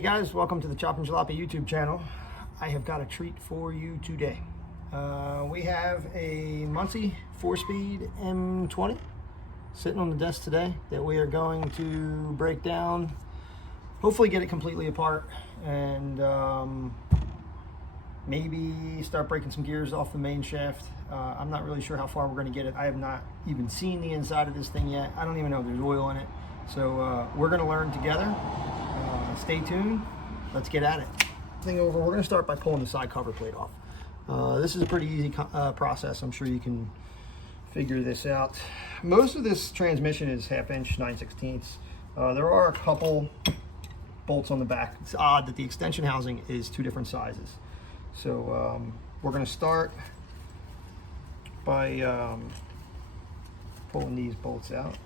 Hey guys, welcome to the Chop and Jalopy YouTube channel. I have got a treat for you today. We have a Muncie 4-speed M20 sitting on the desk today that we are going to break down, hopefully get it completely apart, and maybe start breaking some gears off the main shaft. I'm not really sure how far we're going to get it. I have not even seen the inside of this thing yet. I don't even know if there's oil in it. So we're going to learn together. Stay tuned. Let's get at it. We're going to start by pulling the side cover plate off. This is a pretty easy process. I'm sure you can figure this out. Most of this transmission is 1/2 inch 9/16. There are a couple bolts on the back. It's odd that the extension housing is 2 different sizes. So we're going to start by pulling these bolts out.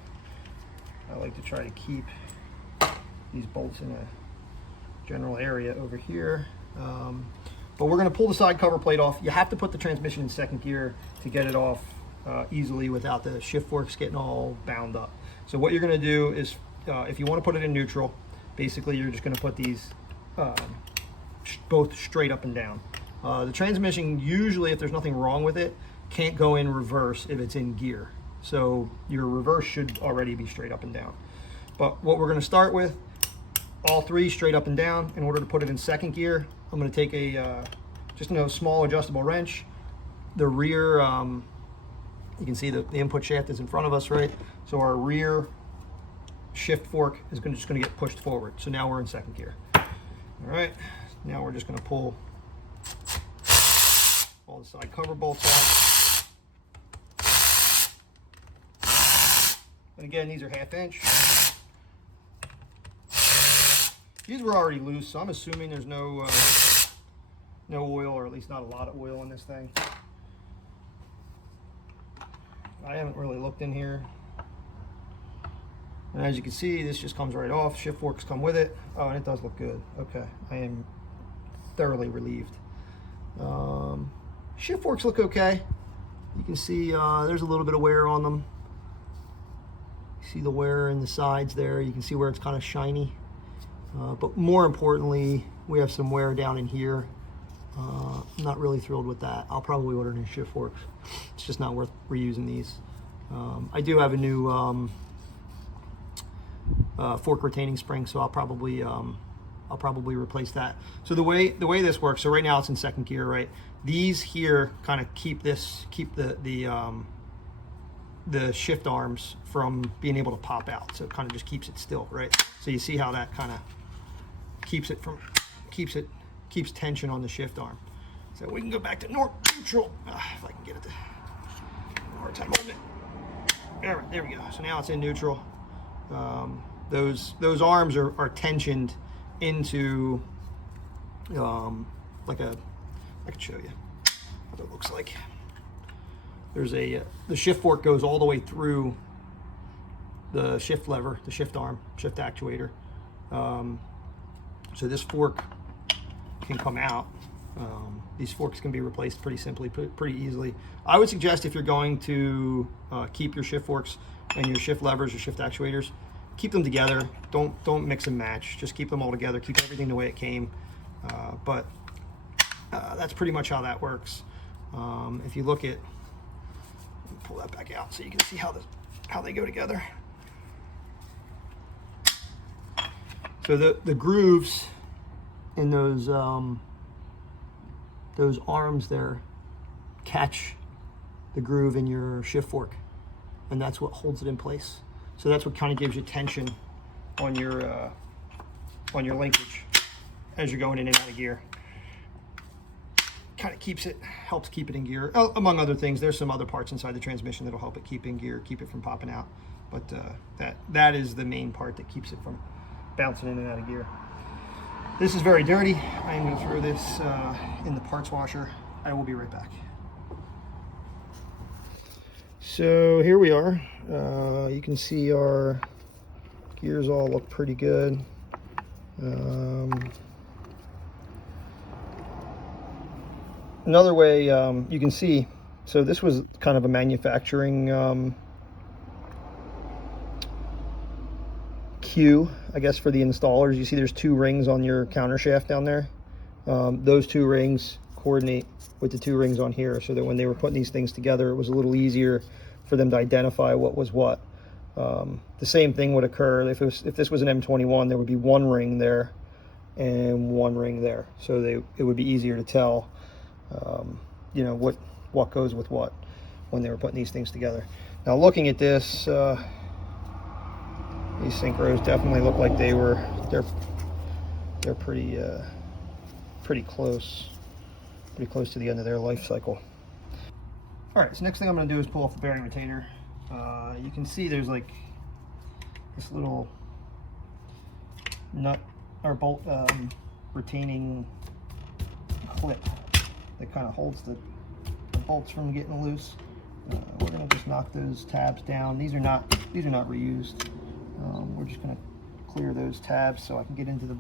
I like to try to keep these bolts in a general area over here. But we're going to pull the side cover plate off. You have to put the transmission in 2nd gear to get it off easily without the shift forks getting all bound up. So what you're going to do is, if you want to put it in neutral, basically you're just going to put these both straight up and down. The transmission, usually if there's nothing wrong with it, can't go in reverse if it's in gear. So your reverse should already be straight up and down. But what we're going to start with, all 3 straight up and down. In order to put it in 2nd gear, I'm going to take a just a small adjustable wrench. The rear, you can see the input shaft is in front of us, right? So our rear shift fork is just going to get pushed forward. So now we're in 2nd gear. All right, now we're just going to pull all the side cover bolts off. And again, these are 1/2 inch. These were already loose, so I'm assuming there's no oil, or at least not a lot of oil in this thing. I haven't really looked in here. And as you can see, this just comes right off. Shift forks come with it. Oh, and it does look good. Okay, I am thoroughly relieved. Shift forks look okay. You can see there's a little bit of wear on them. You see the wear in the sides there. You can see where it's kind of shiny. But more importantly, we have some wear down in here. I'm not really thrilled with that. I'll probably order new shift forks. It's just not worth reusing these. I do have a new fork retaining spring, so I'll probably replace that. So the way this works. So right now it's in 2nd gear, right? These here kind of keep the shift arms from being able to pop out. So it kind of just keeps it still, right? So you see how that kind of keeps tension on the shift arm. So we can go back to neutral. If I can get it to hard time holding it. All right, there we go. So now it's in neutral. Those arms are tensioned into I could show you what it looks like. There's the shift fork goes all the way through the shift lever, the shift arm, shift actuator. So this fork can come out. These forks can be replaced pretty simply, pretty easily. I would suggest, if you're going to keep your shift forks and your shift levers or shift actuators, keep them together. Don't mix and match. Just keep them all together. Keep everything the way it came. But that's pretty much how that works. If you look at, pull that back out so you can see how they go together. So the grooves in those arms there catch the groove in your shift fork, and that's what holds it in place. So that's what kind of gives you tension on your linkage as you're going in and out of gear. Kind of helps keep it in gear. Oh, among other things, there's some other parts inside the transmission that'll help it keep in gear, keep it from popping out. But that is the main part that keeps it from bouncing in and out of gear. This is very dirty. I am going to throw this in the parts washer. I will be right back. So here we are. You can see our gears all look pretty good. Another way you can see, so this was kind of a manufacturing cue, I guess, for the installers. You see there's 2 rings on your counter shaft down there. Those 2 rings coordinate with the 2 rings on here, so that when they were putting these things together, it was a little easier for them to identify what was what. The same thing would occur if this was an M21. There would be 1 ring there and 1 ring there, so it would be easier to tell, you know, what goes with what when they were putting these things together. Now, looking at this, these synchros definitely look like they're pretty close to the end of their life cycle. All right, so next thing I'm going to do is pull off the bearing retainer. You can see there's like this little nut or bolt retaining clip that kind of holds the bolts from getting loose. We're going to just knock those tabs down. These are not reused. We're just going to clear those tabs so I can get into the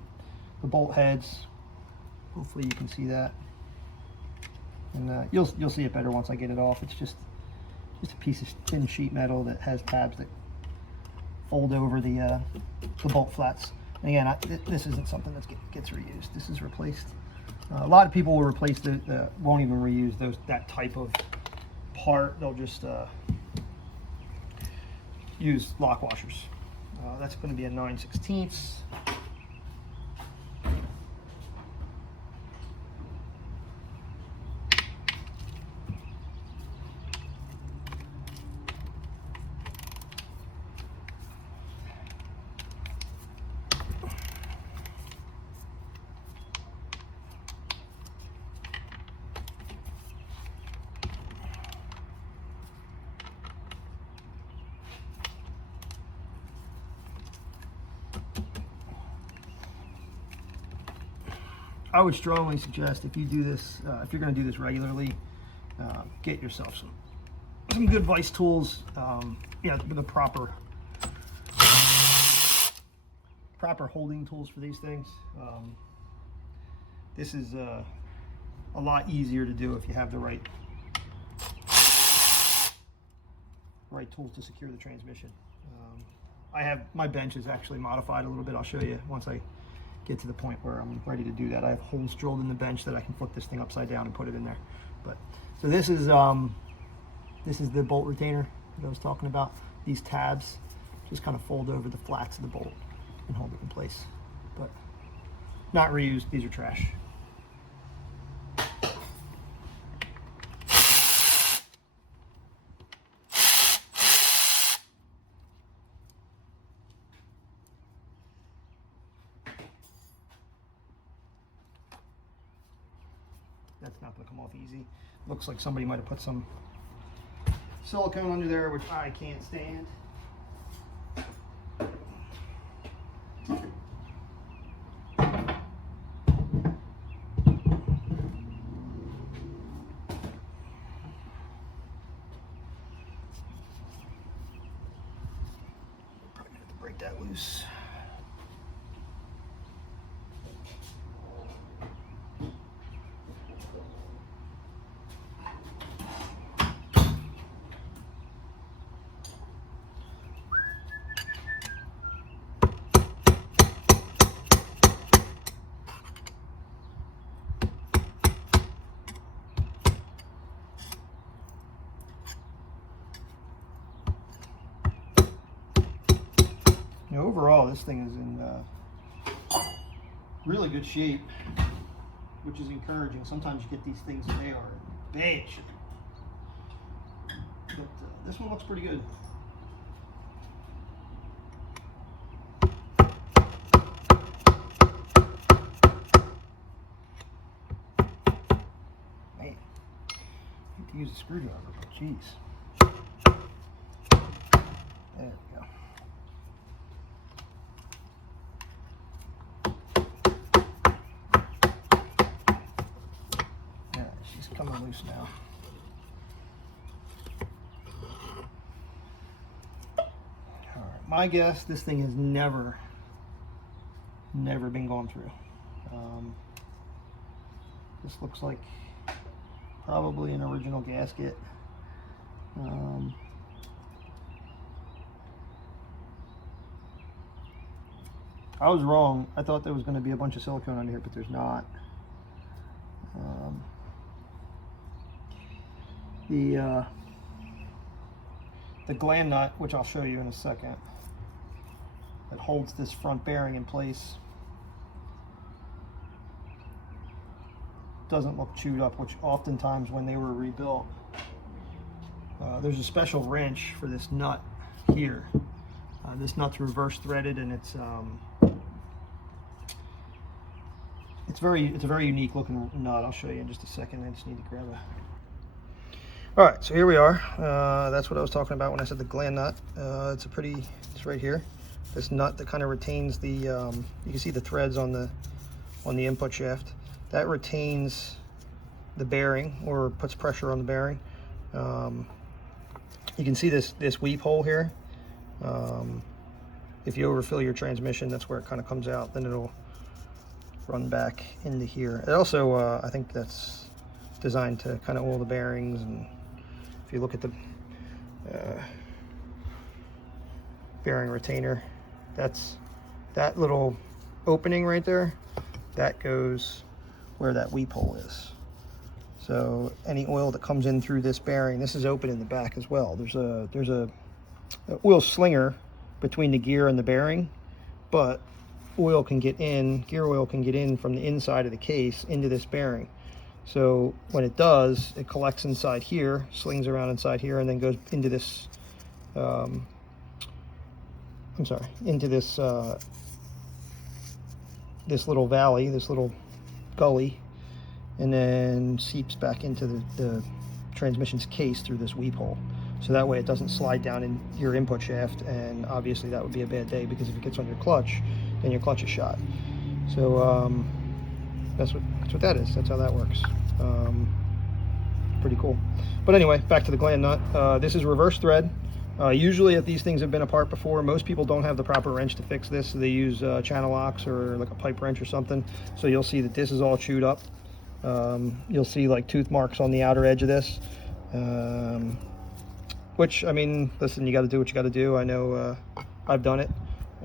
bolt heads. Hopefully you can see that, and you'll see it better once I get it off. It's just a piece of thin sheet metal that has tabs that fold over the bolt flats. And again, this isn't something that gets reused. This is replaced. A lot of people will replace won't even reuse that type of part. They'll just use lock washers. That's going to be a 9/16. I would strongly suggest, if you do this, if you're going to do this regularly, get yourself some good vise tools. Yeah, with the proper holding tools for these things. This is a lot easier to do if you have the right tools to secure the transmission. My bench is actually modified a little bit. I'll show you once I get to the point where I'm ready to do that. I have holes drilled in the bench that I can flip this thing upside down and put it in there. But so this is the bolt retainer that I was talking about. These tabs just kind of fold over the flats of the bolt and hold it in place. But not reused. These are trash. That's not going to come off easy. Looks like somebody might have put some silicone under there, which I can't stand. Probably have to break that loose. Overall, this thing is in really good shape, which is encouraging. Sometimes you get these things and they are in bad shape, but this one looks pretty good. Man, I need to use a screwdriver, but jeez. There we go. Coming loose now. All right, my guess, this thing has never been gone through. This looks like probably an original gasket. I was wrong. I thought there was going to be a bunch of silicone under here, but there's not. The gland nut, which I'll show you in a second, that holds this front bearing in place, doesn't look chewed up, which oftentimes when they were rebuilt, there's a special wrench for this nut here. This nut's reverse threaded, and it's a very unique looking nut. I'll show you in just a second. I just need to grab a. All right, so here we are. That's what I was talking about when I said the gland nut. It's right here. This nut that kind of retains the. You can see the threads on the input shaft. That retains the bearing, or puts pressure on the bearing. You can see this weep hole here. If you overfill your transmission, that's where it kind of comes out. Then it'll run back into here. It also, I think that's designed to kind of oil the bearings. And if you look at the bearing retainer, that's that little opening right there. That goes where that weep hole is. So any oil that comes in through this bearing, this is open in the back as well. There's a oil slinger between the gear and the bearing, but gear oil can get in from the inside of the case into this bearing. So when it does, it collects inside here, slings around inside here, and then goes into this, into this this little valley, this little gully, and then seeps back into the transmission's case through this weep hole. So that way it doesn't slide down in your input shaft, and obviously that would be a bad day, because if it gets on your clutch, then your clutch is shot. So that's what that is. That's how that works. Pretty cool. But anyway, back to the gland nut. This is reverse thread. Usually if these things have been apart before, most people don't have the proper wrench to fix this. So they use channel locks or like a pipe wrench or something. So you'll see that this is all chewed up. You'll see like tooth marks on the outer edge of this. Which, I mean, listen, you got to do what you got to do. I know I've done it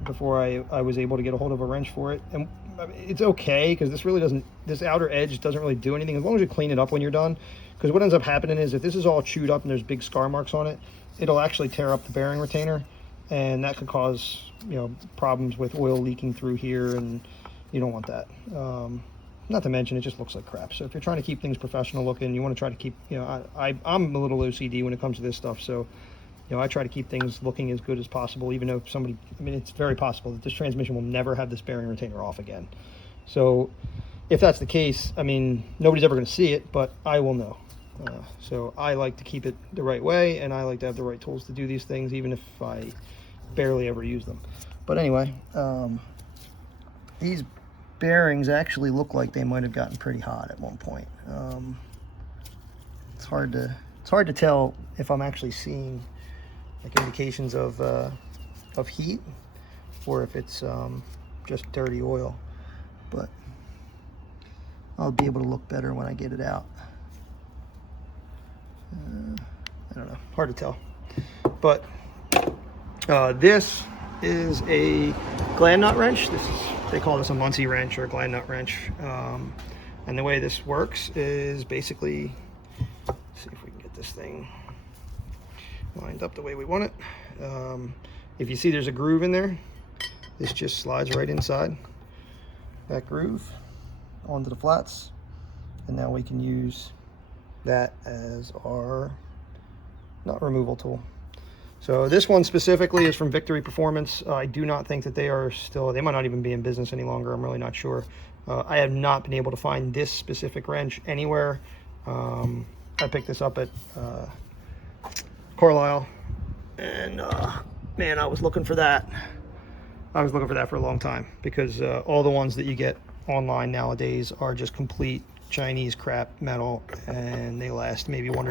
before I was able to get a hold of a wrench for it. And I mean, it's okay, because this outer edge doesn't really do anything as long as you clean it up when you're done. Because what ends up happening is if this is all chewed up and there's big scar marks on it, it'll actually tear up the bearing retainer, and that could cause, problems with oil leaking through here, and you don't want that. Not to mention, it just looks like crap. So if you're trying to keep things professional looking, you want to try to keep, I'm a little OCD when it comes to this stuff. So, I try to keep things looking as good as possible, even though it's very possible that this transmission will never have this bearing retainer off again. So if that's the case, nobody's ever going to see it, but I will know. So I like to keep it the right way, and I like to have the right tools to do these things, even if I barely ever use them. But anyway, these bearings actually look like they might have gotten pretty hot at one point. It's hard to tell if I'm actually seeing like indications of heat, or if it's just dirty oil. But I'll be able to look better when I get it out. I don't know, hard to tell. But this is a gland nut wrench. They call this a Muncie wrench or a gland nut wrench. And the way this works is basically, let's see if we can get this thing lined up the way we want it. If you see there's a groove in there, this just slides right inside that groove onto the flats, and now we can use that as our nut removal tool. So this one specifically is from Victory Performance. I do not think that they might not even be in business any longer. I'm really not sure. I have not been able to find this specific wrench anywhere. I picked this up at Carlisle, and man, I was looking for that. I was looking for that for a long time, because all the ones that you get online nowadays are just complete Chinese crap metal, and they last maybe one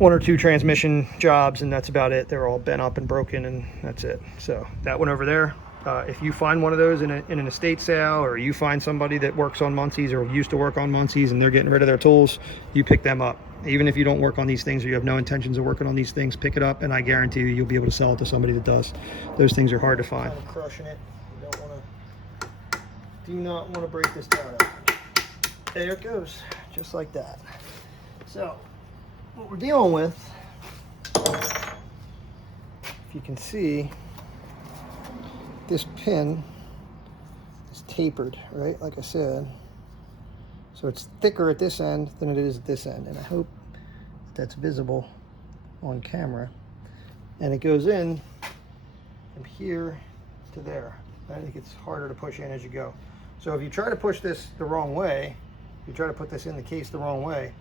or two transmission jobs, and that's about it. They're all bent up and broken, and that's it. So that one over there, if you find one of those in an estate sale, or you find somebody that works on Muncie's or used to work on Muncie's and they're getting rid of their tools, you pick them up. Even if you don't work on these things or you have no intentions of working on these things, pick it up and I guarantee you, you'll be able to sell it to somebody that does. Those things are hard to find. Kind of crushing it. You don't want to, do not want to break this down. There it goes, just like that. So what we're dealing with, if you can see, this pin is tapered, right? Like I said. So it's thicker at this end than it is at this end. And I hope that's visible on camera. And it goes in from here to there. I think it's harder to push in as you go. So if you try to push this the wrong way, if you try to put this in the case the wrong way,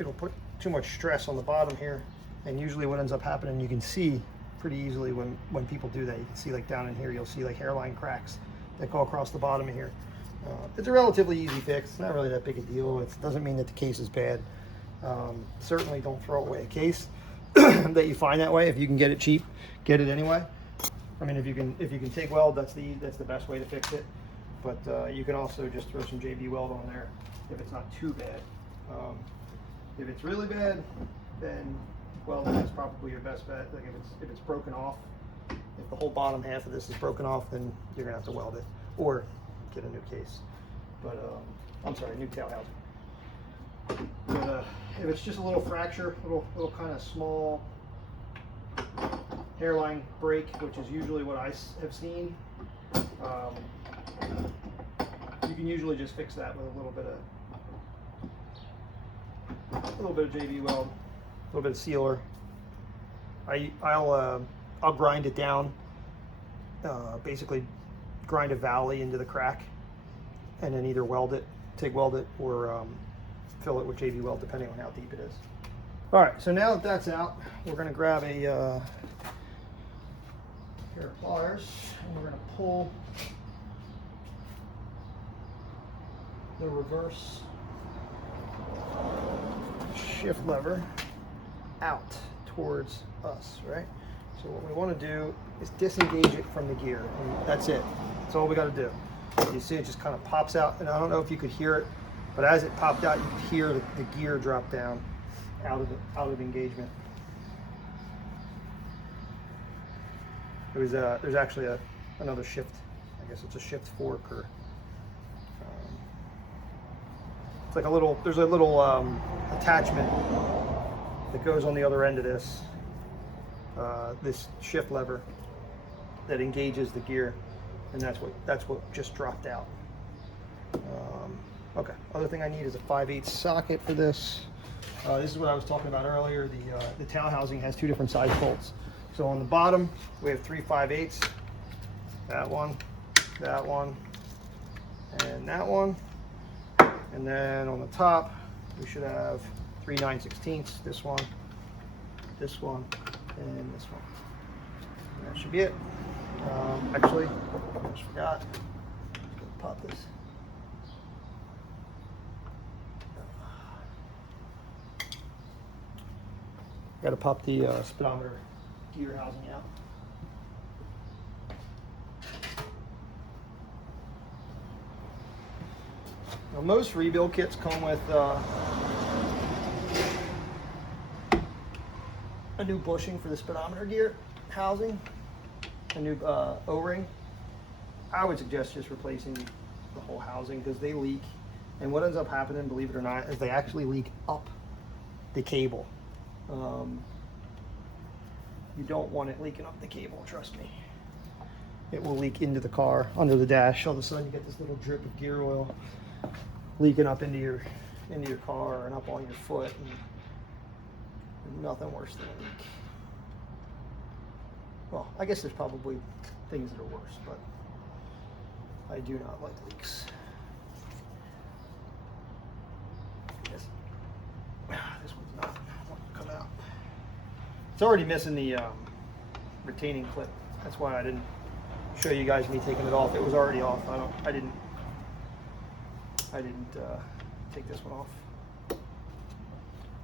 it'll put too much stress on the bottom here. And usually what ends up happening, you can see pretty easily when people do that. You can see like down in here, you'll see like hairline cracks that go across the bottom of here. It's a relatively easy fix. It's not really that big a deal. It doesn't mean that the case is bad. Certainly don't throw away a case that you find that way. If you can get it cheap, get it anyway. I mean, if you can TIG weld, that's the best way to fix it. But you can also just throw some JB weld on there if it's not too bad. If it's really bad, then welding is probably your best bet. Like if it's broken off, if the whole bottom half of this is broken off, then you're gonna have to weld it or get a new case. But I'm sorry, new tail housing. But if it's just a little fracture, little kind of small hairline break, which is usually what I have seen, you can usually just fix that with a little bit of JB weld, a little bit of sealer. I'll grind it down, basically grind a valley into the crack, and then either weld it, TIG weld it, or fill it with JB weld, depending on how deep it is. All right, so now that that's out, we're going to grab a pair of pliers, and we're going to pull the reverse shift lever out towards us, right? So what we want to do is disengage it from the gear, and that's it. That's all we got to do. You see it just kind of pops out, and I don't know if you could hear it, but as it popped out, you could hear the gear drop down out of engagement. It was there's actually another shift. I guess it's a shift fork, or it's like there's a little attachment that goes on the other end of this shift lever that engages the gear, and that's what just dropped out. Okay, other thing I need is a 5/8 socket for this. This is what I was talking about earlier. The tail housing has two different size bolts. So on the bottom we have 3 5/8, that one, and that one. And then on the top we should have 3 9/16, this one, and this one. And that should be it. Actually, I just forgot. Let's pop this. Got to pop the speedometer gear housing out. Now, most rebuild kits come with a new bushing for the speedometer gear housing, a new O-ring. I would suggest just replacing the whole housing because they leak, and what ends up happening, believe it or not, is they actually leak up the cable. You don't want it leaking up the cable, trust me. It will leak into the car, under the dash. All of a sudden you get this little drip of gear oil leaking up into your car and up on your foot, and there's nothing worse than a leak. Well, I guess there's probably things that are worse, but I do not like leaks. Yes. This one's not come out. It's already missing the retaining clip. That's why I didn't show you guys me taking it off. It was already off. I didn't take this one off.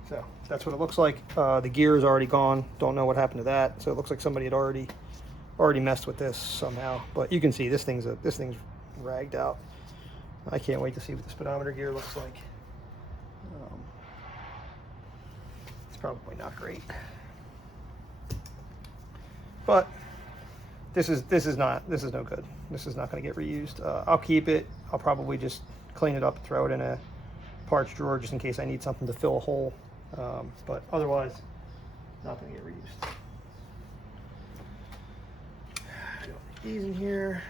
So that's what it looks like. The gear is already gone. Don't know what happened to that. So it looks like somebody had already already messed with this somehow, but you can see this thing's ragged out. I can't wait to see what the speedometer gear looks like. It's probably not great, but this is no good. This is not going to get reused. I'll keep it. I'll probably just clean it up, throw it in a parts drawer just in case I need something to fill a hole. But otherwise, not going to get reused. Put these in here.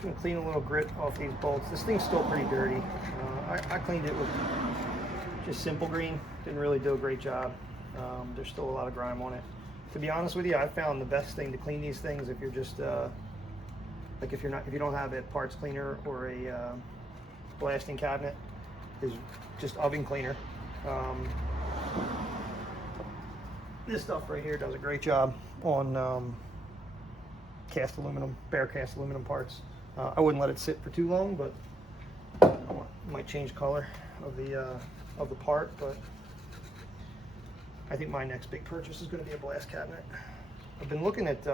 Gonna clean a little grit off these bolts. This thing's still pretty dirty. I cleaned it with just Simple Green. Didn't really do a great job. There's still a lot of grime on it. To be honest with you, I found the best thing to clean these things, if you're just like if you don't have a parts cleaner or a blasting cabinet, is just oven cleaner. This stuff right here does a great job on cast aluminum, bare cast aluminum parts. I wouldn't let it sit for too long, but I might change color of the part. But I think my next big purchase is going to be a blast cabinet. I've been looking at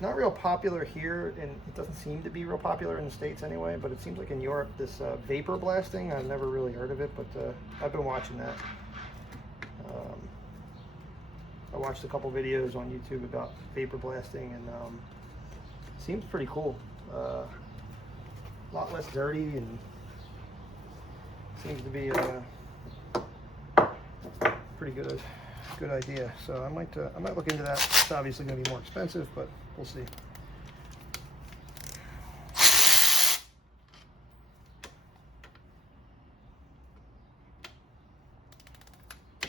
not real popular here, and it doesn't seem to be real popular in the States anyway, but it seems like in Europe, this vapor blasting, I've never really heard of it, but I've been watching that. I watched a couple videos on YouTube about vapor blasting, and seems pretty cool. A lot less dirty, and seems to be a pretty good idea. So I might look into that. It's obviously going to be more expensive, but we'll see.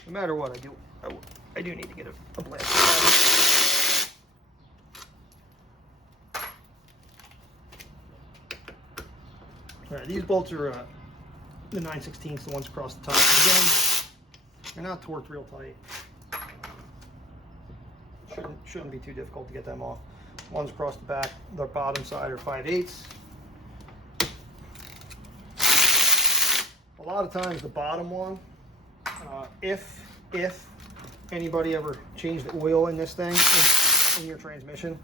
No matter what I do, I do need to get a blast. All right, these bolts are the 9/16, the ones across the top. Again, they're not torqued real tight. Shouldn't be too difficult to get them off. Ones across the back, the bottom side are 5/8. A lot of times the bottom one, if anybody ever changed the oil in this thing, in your transmission,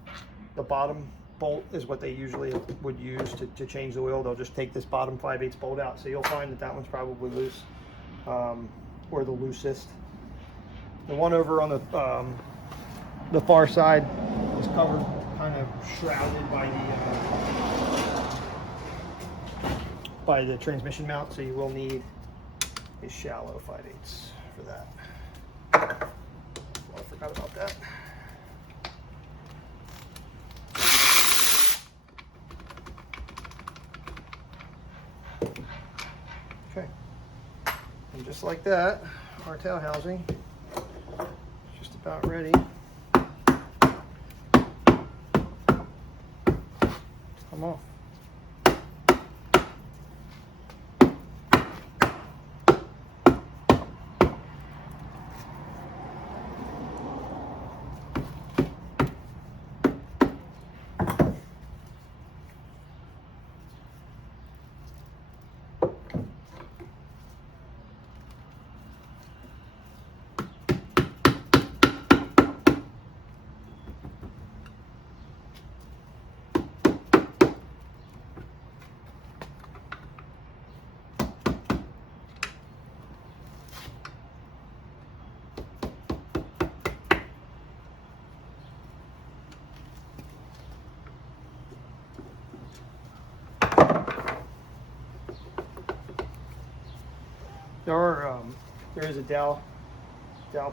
the bottom bolt is what they usually would use to change the oil. They'll just take this bottom 5/8 bolt out. So you'll find that one's probably loose, or the loosest. The one over on the far side is covered, kind of shrouded by the transmission mount, so you will need a shallow 5/8 for that. Well, I forgot about that. Okay, and just like that, our tail housing is just about ready to come off. There is a dowel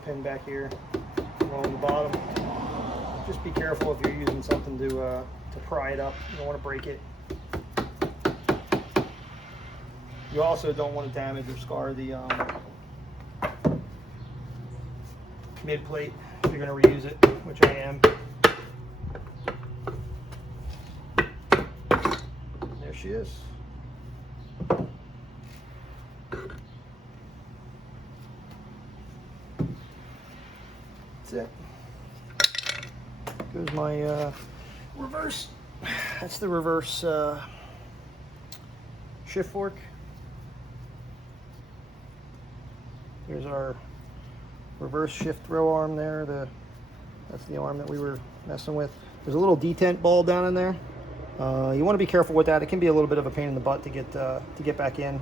pin back here along the bottom. Just be careful if you're using something to pry it up. You don't want to break it. You also don't want to damage or scar the mid plate if you're going to reuse it, which I am. There she is. That's it. Goes my reverse. That's the reverse shift fork. Here's our reverse shift throw arm there. That's the arm that we were messing with. There's a little detent ball down in there. You want to be careful with that. It can be a little bit of a pain in the butt to get back in.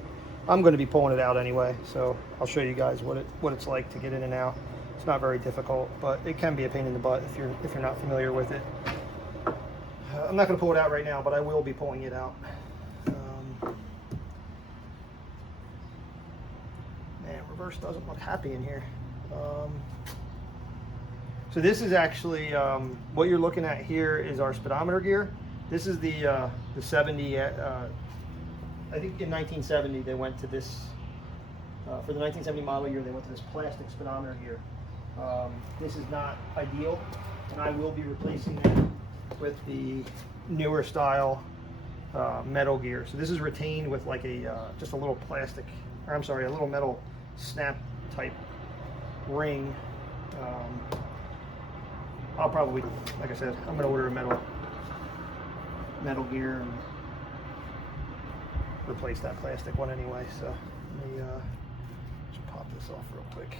I'm going to be pulling it out anyway, so I'll show you guys what it's like to get in and out. It's not very difficult, but it can be a pain in the butt if you're not familiar with it. I'm not going to pull it out right now, but I will be pulling it out. Man, reverse doesn't look happy in here. So this is actually what you're looking at here is our speedometer gear. This is the 70. I think in 1970 they went to this. For the 1970 model year, they went to this plastic speedometer gear. This is not ideal, and I will be replacing that with the newer style metal gear. So this is retained with like just a little plastic, or I'm sorry, a little metal snap type ring. I'll probably, like I said, I'm gonna order a metal gear and replace that plastic one anyway. So let me just pop this off real quick.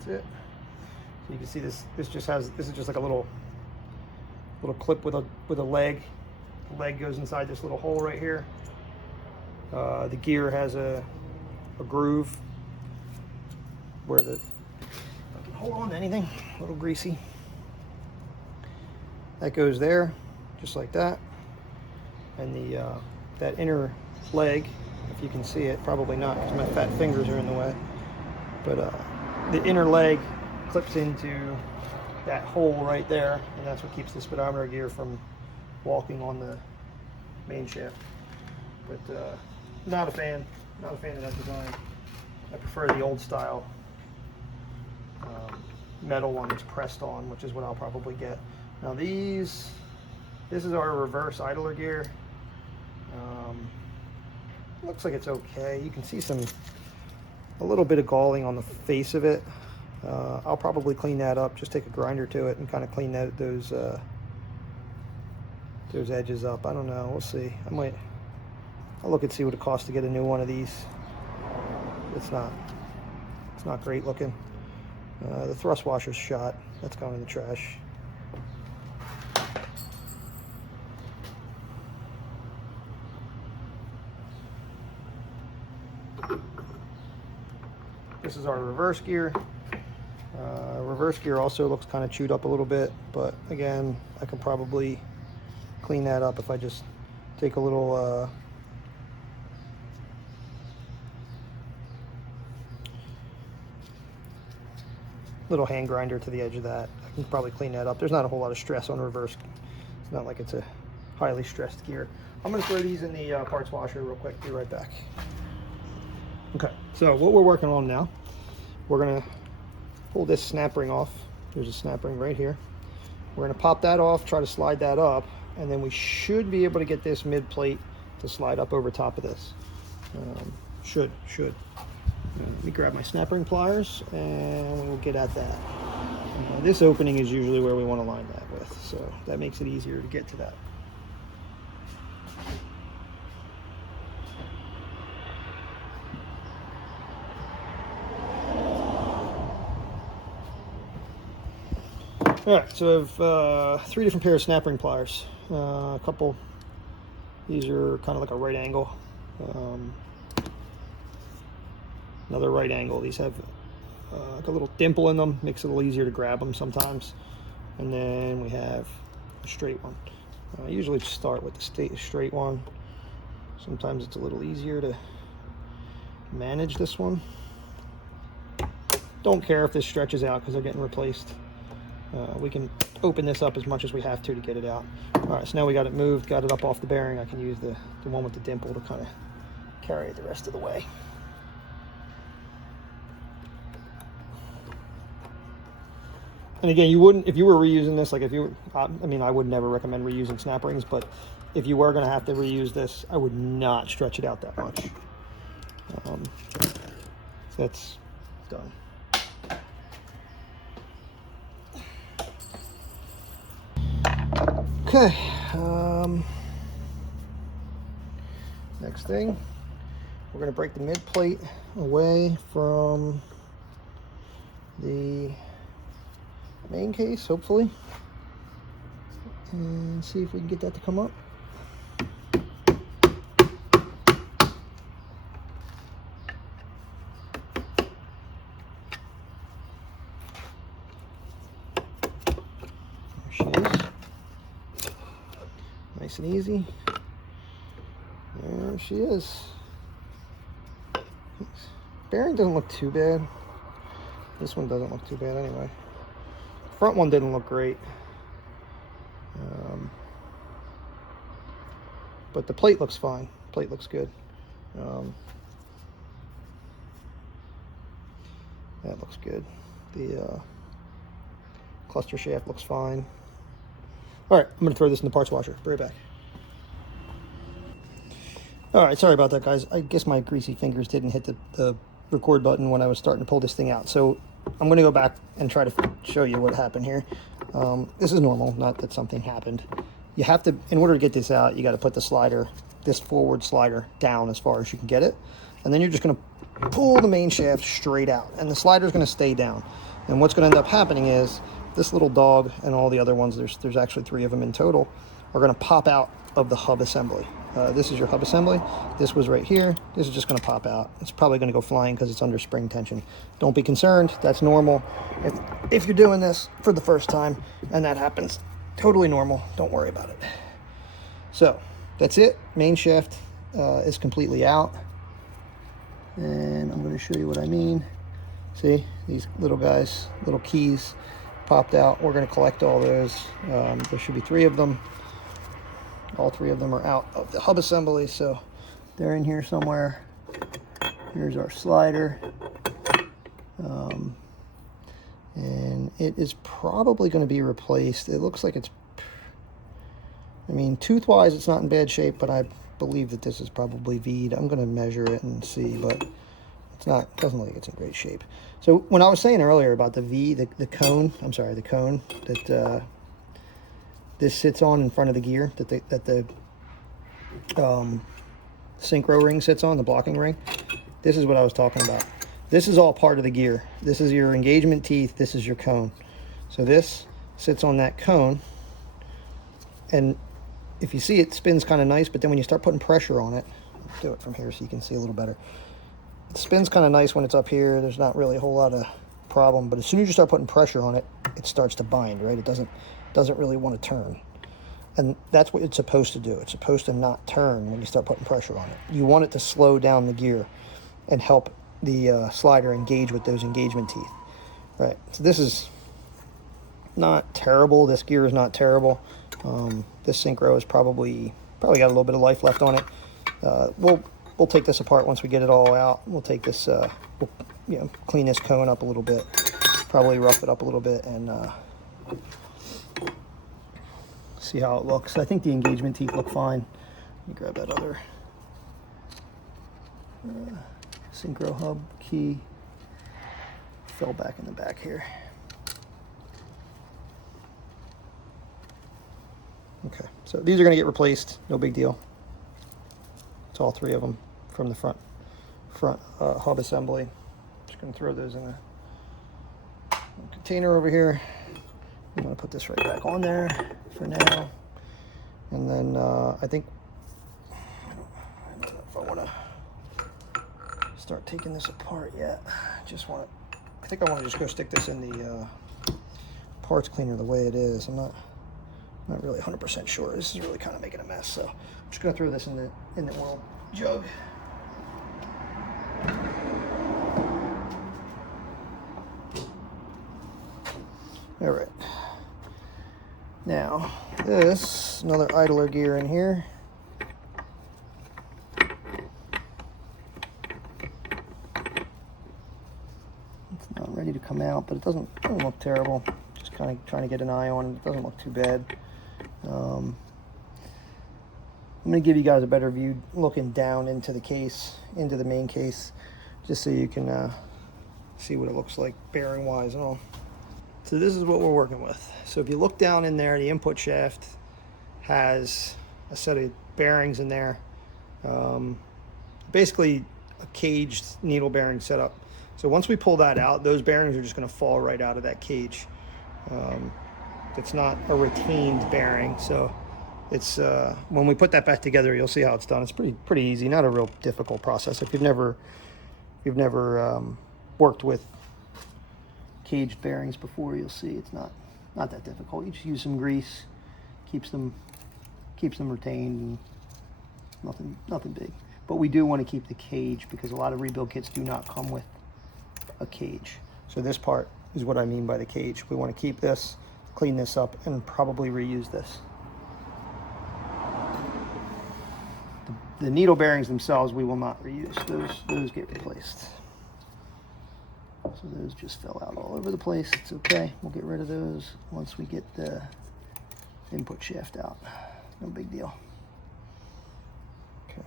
That's it. So you can see this is just like a little clip with a leg. The leg goes inside this little hole right here. The gear has a groove where I can hold on to anything, a little greasy. That goes there, just like that. And that inner leg, if you can see it, probably not because my fat fingers are in the way, but the inner leg clips into that hole right there, and that's what keeps the speedometer gear from walking on the main shaft. But not a fan of that design. I prefer the old style metal one that's pressed on, which is what I'll probably get. Now this is our reverse idler gear. Looks like it's okay. You can see a little bit of galling on the face of it. I'll probably clean that up, just take a grinder to it and kind of clean those edges up. I don't know, we'll see. I'll look and see what it costs to get a new one of these. It's not great looking. The thrust washer's shot. That's going in the trash. This is our reverse gear. Reverse gear also looks kind of chewed up a little bit, but again, I can probably clean that up if I just take a little hand grinder to the edge of that. I can probably clean that up. There's not a whole lot of stress on reverse. It's not like it's a highly stressed gear. I'm going to throw these in the parts washer real quick. Be right back. Okay, so what we're working on now, we're going to pull this snap ring off. There's a snap ring right here. We're going to pop that off, try to slide that up, and then we should be able to get this mid plate to slide up over top of this. Should. Let me grab my snap ring pliers and we'll get at that. This opening is usually where we want to line that with, so that makes it easier to get to that. Alright, so I have 3 different pairs of snap ring pliers. A couple, these are kind of like a right angle. Another right angle. These have like a little dimple in them, makes it a little easier to grab them sometimes. And then we have a straight one. I usually start with the straight one. Sometimes it's a little easier to manage this one. Don't care if this stretches out because they're getting replaced. We can open this up as much as we have to get it out. Alright, so now we got it moved, got it up off the bearing. I can use the one with the dimple to kind of carry it the rest of the way. And again, you wouldn't, if you were reusing this, like if you were, I mean, I would never recommend reusing snap rings, but if you were going to have to reuse this, I would not stretch it out that much. That's done. Okay. Next thing, we're going to break the mid plate away from the main case, hopefully, and see if we can get that to come up. There she is. Nice and easy. There she is. Bearing doesn't look too bad. This one doesn't look too bad anyway. Front one didn't look great. But the plate looks fine. Plate looks good. That looks good. The cluster shaft looks fine. All right, I'm going to throw this in the parts washer. Be right back. All right, sorry about that, guys. I guess my greasy fingers didn't hit the record button when I was starting to pull this thing out. So I'm going to go back and try to show you what happened here. This is normal, not that something happened. You have to, in order to get this out, you got to put the slider, this forward slider, down as far as you can get it. And then you're just going to pull the main shaft straight out. And the slider is going to stay down. And what's going to end up happening is this little dog and all the other ones, there's actually 3 of them in total, are going to pop out of the hub assembly. This is your hub assembly. This was right here. This is just going to pop out. It's probably going to go flying because it's under spring tension. Don't be concerned. That's normal. If you're doing this for the first time and that happens, totally normal. Don't worry about it. So that's it. Main shaft is completely out. And I'm going to show you what I mean. See, these little guys, little keys popped out. We're going to collect all those. There should be 3 of them. All 3 of them are out of the hub assembly, so they're in here somewhere. Here's our slider. And it is probably going to be replaced. It looks like it's, I mean, tooth-wise, it's not in bad shape, but I believe that this is probably V'd. I'm going to measure it and see, but it's not, doesn't look like it's in great shape. So when I was saying earlier about the V, the cone, I'm sorry, the cone that this sits on in front of the gear, that the synchro ring sits on, the blocking ring. This is what I was talking about. This is all part of the gear. This is your engagement teeth. This is your cone. So this sits on that cone. And if you see, it spins kind of nice, but then when you start putting pressure on it, I'll do it from here so you can see a little better. It spins kind of nice when it's up here. There's not really a whole lot of problem, but as soon as you start putting pressure on it, it starts to bind, right? It doesn't really want to turn. And that's what it's supposed to do. It's supposed to not turn when you start putting pressure on it. You want it to slow down the gear and help the slider engage with those engagement teeth, right? So this is not terrible. This gear is not terrible. This synchro is probably got a little bit of life left on it. We'll take this apart once we get it all out. We'll take this, we'll clean this cone up a little bit, probably rough it up a little bit, and see how it looks. I think the engagement teeth look fine. Let me grab that other synchro hub key. Fell back in the back here. Okay, so these are going to get replaced. No big deal. It's all 3 of them from the front hub assembly. Just going to throw those in a container over here. I'm going to put this right back on there for now. And then I think, I don't know if I want to start taking this apart yet. I think I want to just go stick this in the parts cleaner the way it is. I'm not really 100% sure. This is really kind of making a mess. So I'm just going to throw this in the oil jug. All right. Now, this, another idler gear in here. It's not ready to come out, but it doesn't look terrible. Just kind of trying to get an eye on it. It doesn't look too bad. I'm going to give you guys a better view looking down into the case, into the main case, just so you can see what it looks like bearing wise and all. So this is what we're working with. So if you look down in there, the input shaft has a set of bearings in there. Basically a caged needle bearing setup. So once we pull that out, those bearings are just going to fall right out of that cage. It's not a retained bearing, so it's when we put that back together, you'll see how it's done. It's pretty easy, not a real difficult process. If you've never worked with caged bearings before, you'll see it's not that difficult. You just use some grease, keeps them retained, and nothing big. But we do want to keep the cage because a lot of rebuild kits do not come with a cage. So this part is what I mean by the cage. We want to keep this, clean this up, and probably reuse this. The needle bearings themselves we will not reuse. Those get replaced. So those just fell out all over the place. It's okay. We'll get rid of those once we get the input shaft out. No big deal. Okay.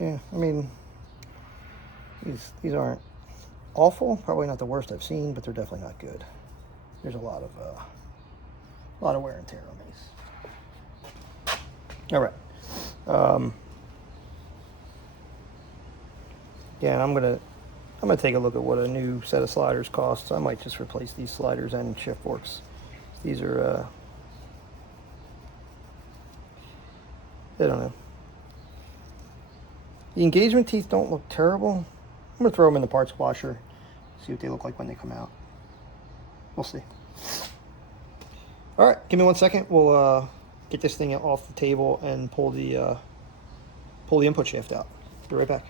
Yeah, I mean, these aren't awful. Probably not the worst I've seen, but they're definitely not good. There's a lot of wear and tear on these. All right. Yeah, and I'm gonna take a look at what a new set of sliders costs. I might just replace these sliders and shift forks. These are I don't know. The engagement teeth don't look terrible. I'm gonna throw them in the parts washer, see what they look like when they come out. We'll see. All right, give me 1 second. We'll get this thing off the table and pull the input shaft out. Be right back.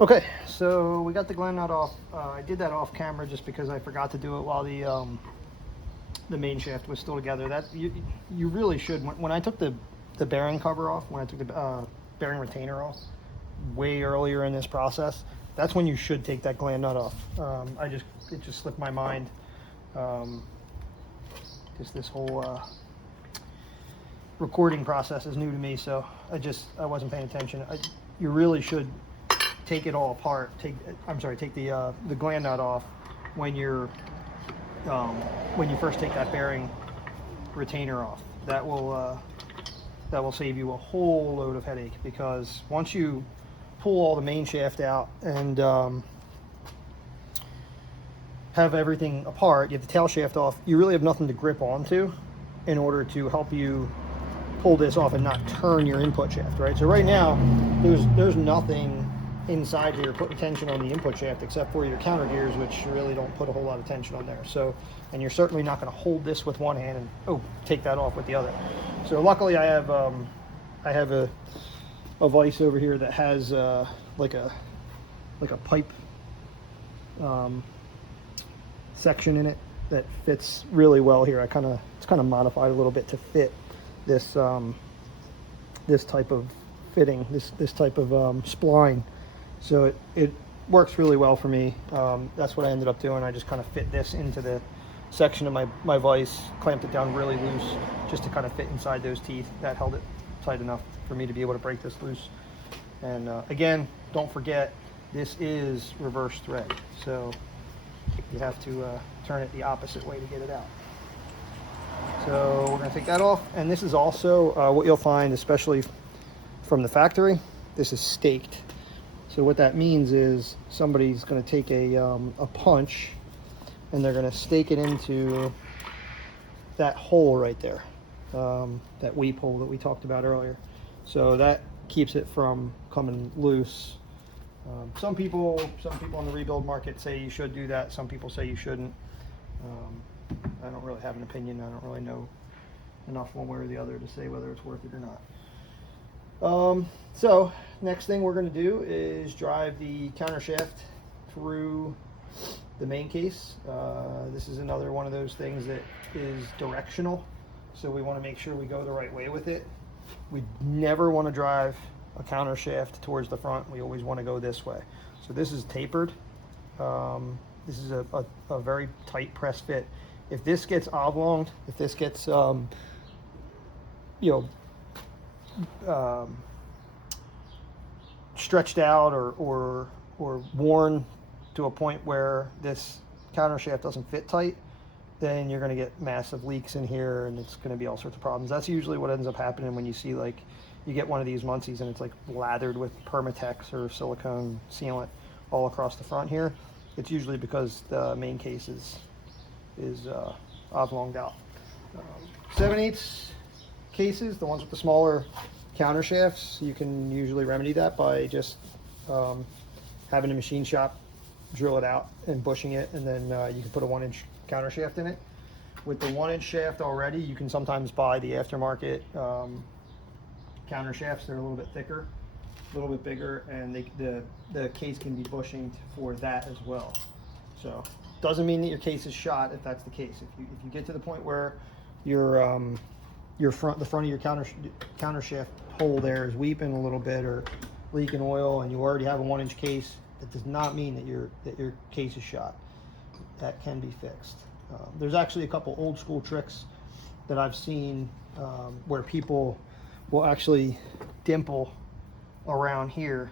Okay, so we got the gland nut off. I did that off camera just because I forgot to do it while the main shaft was still together. That you really should. When I took the bearing cover off, when I took the bearing retainer off, way earlier in this process, that's when you should take that gland nut off. It just slipped my mind. Just this whole recording process is new to me, so I wasn't paying attention. You really should take it all apart. Take the gland nut off when you first take that bearing retainer off. That will save you a whole load of headache, because once you pull all the main shaft out and have everything apart, you have the tail shaft off, you really have nothing to grip onto in order to help you pull this off and not turn your input shaft, right? So right now there's nothing inside here putting tension on the input shaft except for your counter gears, which really don't put a whole lot of tension on there. So, and you're certainly not going to hold this with one hand and take that off with the other. So luckily I have a vise over here that has like a pipe section in it that fits really well here. It's kind of modified a little bit to fit this this type of fitting, this type of spline. So it works really well for me. That's what I ended up doing. I just kind of fit this into the section of my vise, clamped it down really loose just to kind of fit inside those teeth. That held it tight enough for me to be able to break this loose. And again, don't forget, this is reverse thread, so you have to turn it the opposite way to get it out. So we're going to take that off, and this is also what you'll find, especially from the factory, this is staked. So what that means is somebody's going to take a punch and they're going to stake it into that hole right there, that weep hole that we talked about earlier. So that keeps it from coming loose. Some people in the rebuild market say you should do that. Some people say you shouldn't. I don't really have an opinion. I don't really know enough one way or the other to say whether it's worth it or not. So next thing we're going to do is drive the counter shaft through the main case. This is another one of those things that is directional, so we want to make sure we go the right way with it. We never want to drive a counter shaft towards the front. We always want to go this way. So this is tapered. This is a very tight press fit. If this gets oblonged, if this gets, stretched out or worn to a point where this counter shaft doesn't fit tight, then you're going to get massive leaks in here, and it's going to be all sorts of problems. That's usually what ends up happening when you see, like, you get one of these Muncies and it's like lathered with Permatex or silicone sealant all across the front here. It's usually because the main case is oblonged out. 7/8 cases, the ones with the smaller counter shafts, you can usually remedy that by just having a machine shop drill it out and bushing it, and then you can put a 1-inch counter shaft in it. With the 1-inch shaft already, you can sometimes buy the aftermarket counter shafts. They're a little bit thicker, a little bit bigger, and the case can be bushinged for that as well. So doesn't mean that your case is shot if that's the case. If you get to the point where the front of your counter shaft hole there is weeping a little bit or leaking oil, and you already have a 1-inch case, it does not mean that your case is shot. That can be fixed. There's actually a couple old school tricks that I've seen where people will actually dimple around here.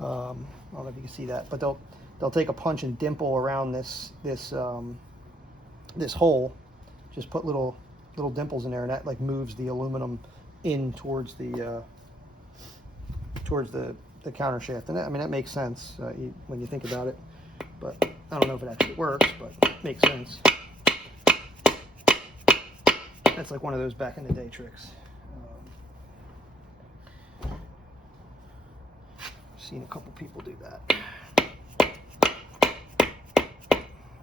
I don't know if you can see that, but they'll take a punch and dimple around this hole. Just put little dimples in there, and that like moves the aluminum in towards the counter shaft. And that makes sense when you think about it. But I don't know if it actually works, but it makes sense. That's like one of those back in the day tricks. I've seen a couple people do that. I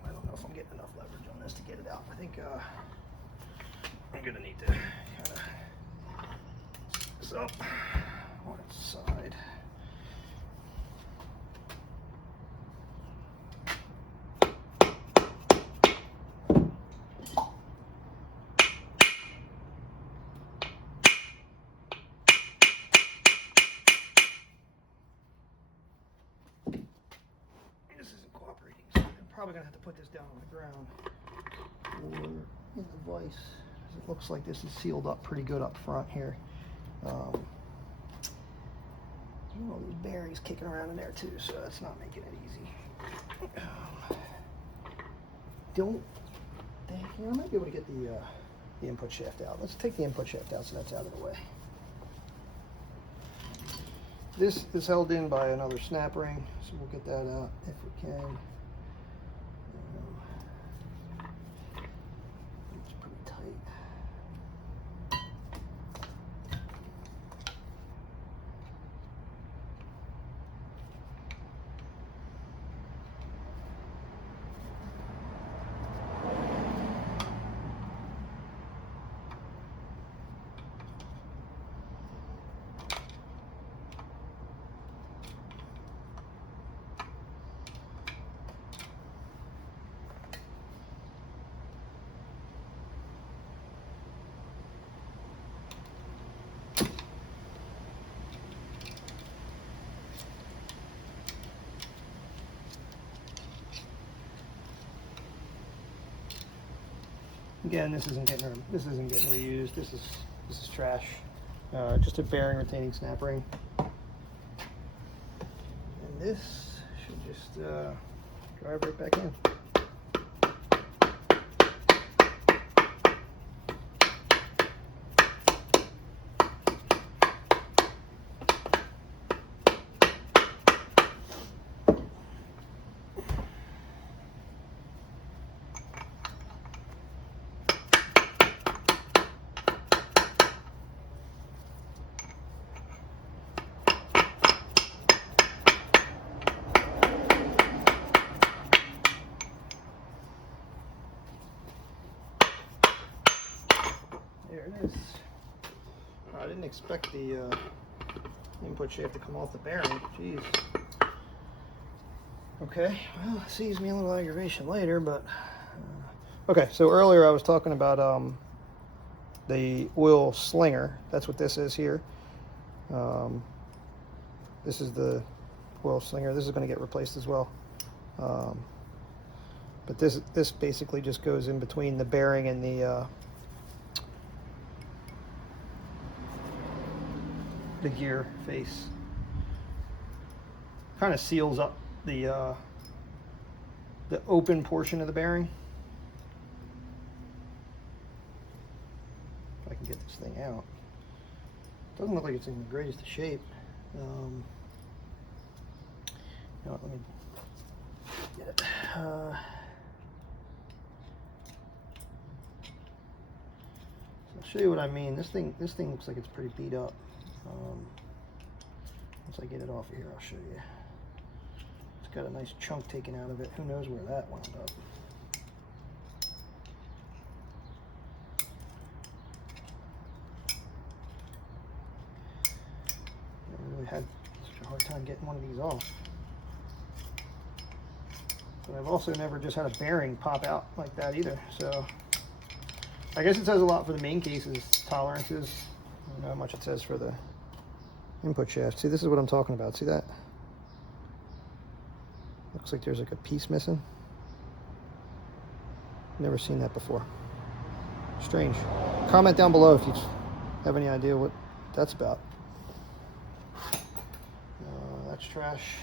don't know if I'm getting enough leverage on this to get it out. I think I'm gonna need to kind of this up on its side. This isn't cooperating, so I'm probably gonna have to put this down on the ground or in the vise. It looks like this is sealed up pretty good up front here. All these bearings kicking around in there too, so that's not making it easy. I might be able to get the input shaft out. Let's take the input shaft out so that's out of the way. This is held in by another snap ring, so we'll get that out if we can. It's pretty tight. Again, this isn't getting reused. This is trash. Just a bearing retaining snap ring. And this should just drive right back in. There it is. I didn't expect the input shaft to come off the bearing. Jeez. Okay, well, it saves me a little aggravation later, but... Okay, so earlier I was talking about the oil slinger. That's what this is here. This is the oil slinger. This is going to get replaced as well. But this basically just goes in between the bearing and the gear face. Kind of seals up the open portion of the bearing. If I can get this thing out. Doesn't look like it's in the greatest of shape. You know what, let me get it. So I'll show you what I mean. This thing looks like it's pretty beat up. Once I get it off of here, I'll show you. It's got a nice chunk taken out of it. Who knows where that wound up? Never really had such a hard time getting one of these off. But I've also never just had a bearing pop out like that either. So I guess it says a lot for the main case's tolerances. I don't know how much it says for the input shaft. See, this is what I'm talking about. See that? Looks like there's like a piece missing. Never seen that before. Strange. Comment down below if you have any idea what that's about. That's trash.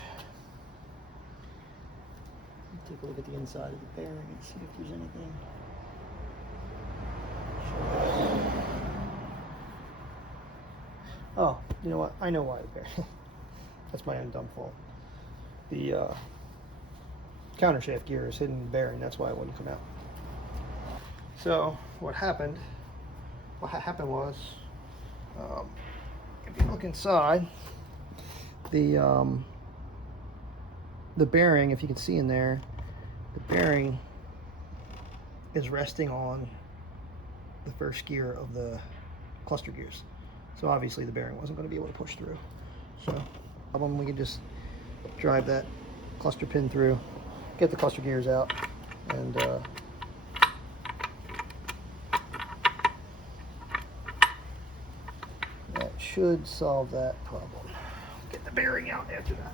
Take a look at the inside of the bearing and see if there's anything. Oh, you know what? I know why the bearing. That's my own dumb fault. The countershaft gear is hidden in the bearing. That's why it wouldn't come out. So what happened? What happened was, if you look inside, the bearing, if you can see in there, the bearing is resting on the first gear of the cluster gears. So obviously the bearing wasn't going to be able to push through. So we can just drive that cluster pin through, get the cluster gears out, and that should solve that problem. Get the bearing out after that.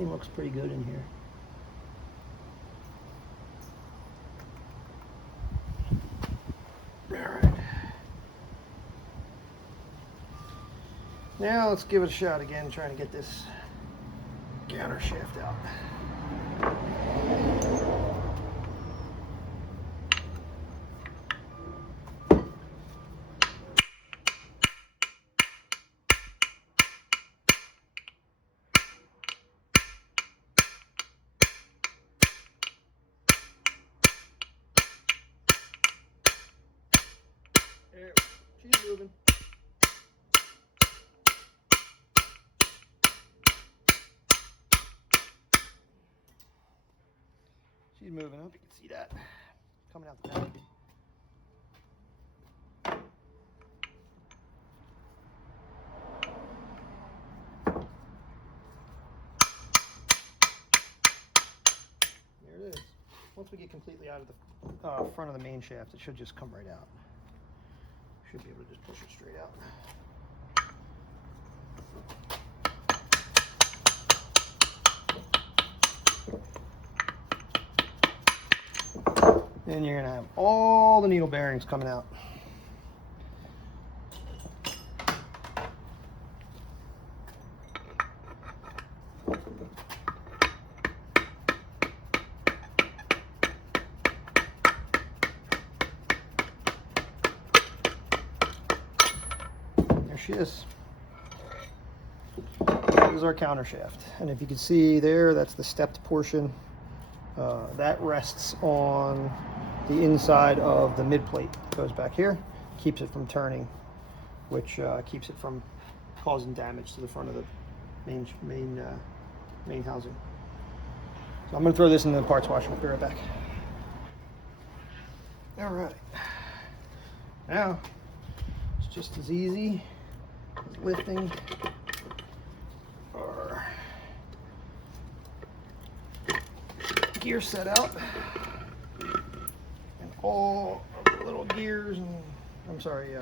It looks pretty good in here. All right. Now let's give it a shot again, trying to get this counter shaft out. She's moving. She's moving. I hope you can see that coming out the back. There it is. Once we get completely out of the front of the main shaft, it should just come right out. Should be able to just push it straight out. Then you're gonna have all the needle bearings coming out. She is. That is our counter shaft, and if you can see there, that's the stepped portion. That rests on the inside of the mid plate. It goes back here, keeps it from turning, which keeps it from causing damage to the front of the main housing. So I'm going to throw this in the parts washer. I'll be right back. All right. Now, it's just as easy as lifting our gear set out, and all of the little gears and, I'm sorry,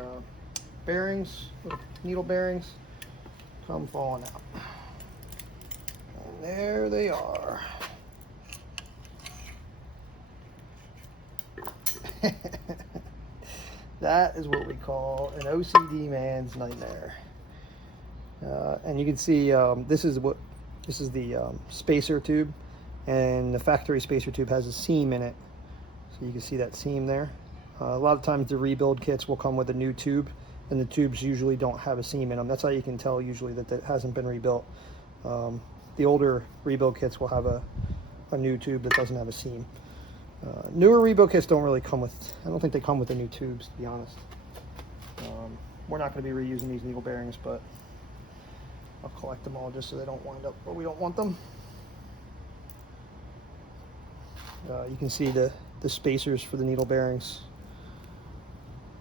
bearings, little needle bearings, come falling out. And there they are. That is what we call an OCD man's nightmare. And you can see this is the spacer tube, and the factory spacer tube has a seam in it, so you can see that seam there. A lot of times the rebuild kits will come with a new tube, and the tubes usually don't have a seam in them. That's how you can tell usually that it hasn't been rebuilt. The older rebuild kits will have a new tube that doesn't have a seam. Newer rebuild kits don't really come with, I don't think they come with the new tubes, to be honest. We're not going to be reusing these needle bearings, but I'll collect them all just so they don't wind up where we don't want them. You can see the spacers for the needle bearings.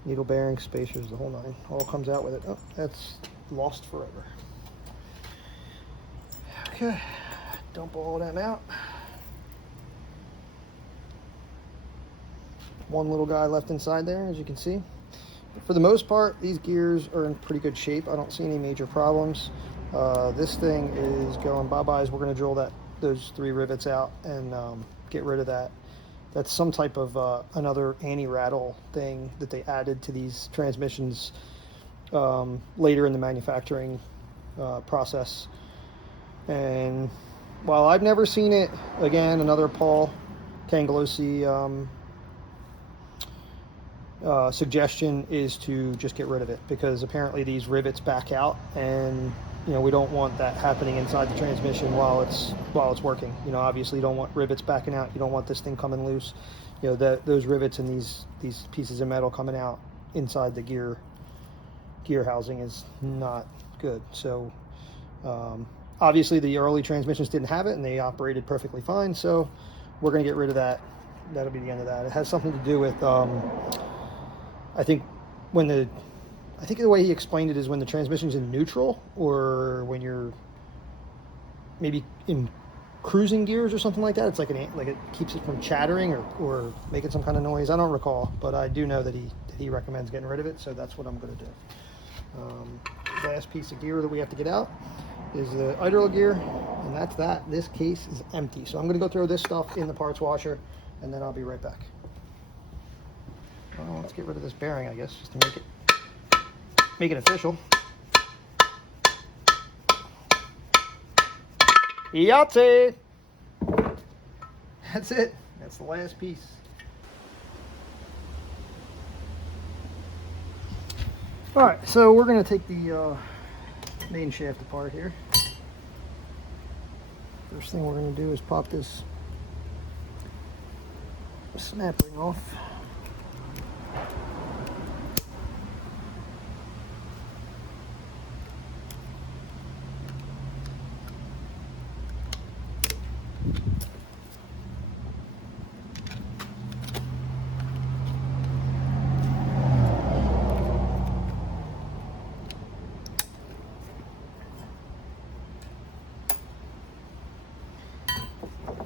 Needle bearing spacers, the whole nine. All comes out with it. Oh, that's lost forever. Okay, dump all them out. One little guy left inside there, as you can see. For the most part, these gears are in pretty good shape. I don't see any major problems. This thing is going bye-byes. We're going to drill those 3 rivets out and get rid of that. That's some type of another anti-rattle thing that they added to these transmissions later in the manufacturing process. And while I've never seen it, again, another Paul Cangalosi suggestion is to just get rid of it, because apparently these rivets back out, and we don't want that happening inside the transmission while it's working. Obviously you don't want rivets backing out. You don't want this thing coming loose. Those rivets and these pieces of metal coming out inside the gear housing is not good. So obviously the early transmissions didn't have it, and they operated perfectly fine. So we're going to get rid of that. That'll be the end of that. It has something to do with I think the way he explained it is when the transmission's in neutral, or when you're maybe in cruising gears or something like that. It's like it keeps it from chattering or making some kind of noise. I don't recall, but I do know that he recommends getting rid of it, so that's what I'm going to do. Last piece of gear that we have to get out is the idler gear, and that's that. This case is empty, so I'm going to go throw this stuff in the parts washer, and then I'll be right back. Well, let's get rid of this bearing, I guess, just to make it official. Yahtzee! That's it. That's the last piece. All right, so we're going to take the main shaft apart here. First thing we're going to do is pop this snap ring off.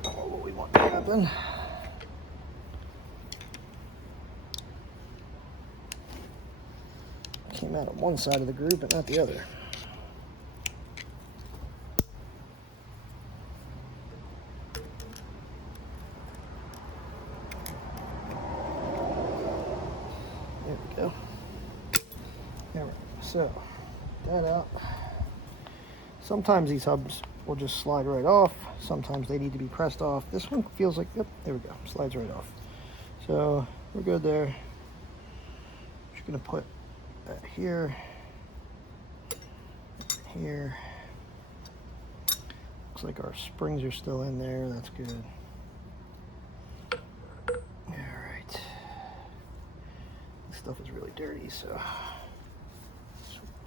What we want to happen. Came out on one side of the groove, but not the other. There we go. All right, so that out. Sometimes these hubs will just slide right off. Sometimes they need to be pressed off. This one feels like, yep, there we go, slides right off. So we're good there. Just gonna put that here, here. Looks like our springs are still in there. That's good. All right. This stuff is really dirty, so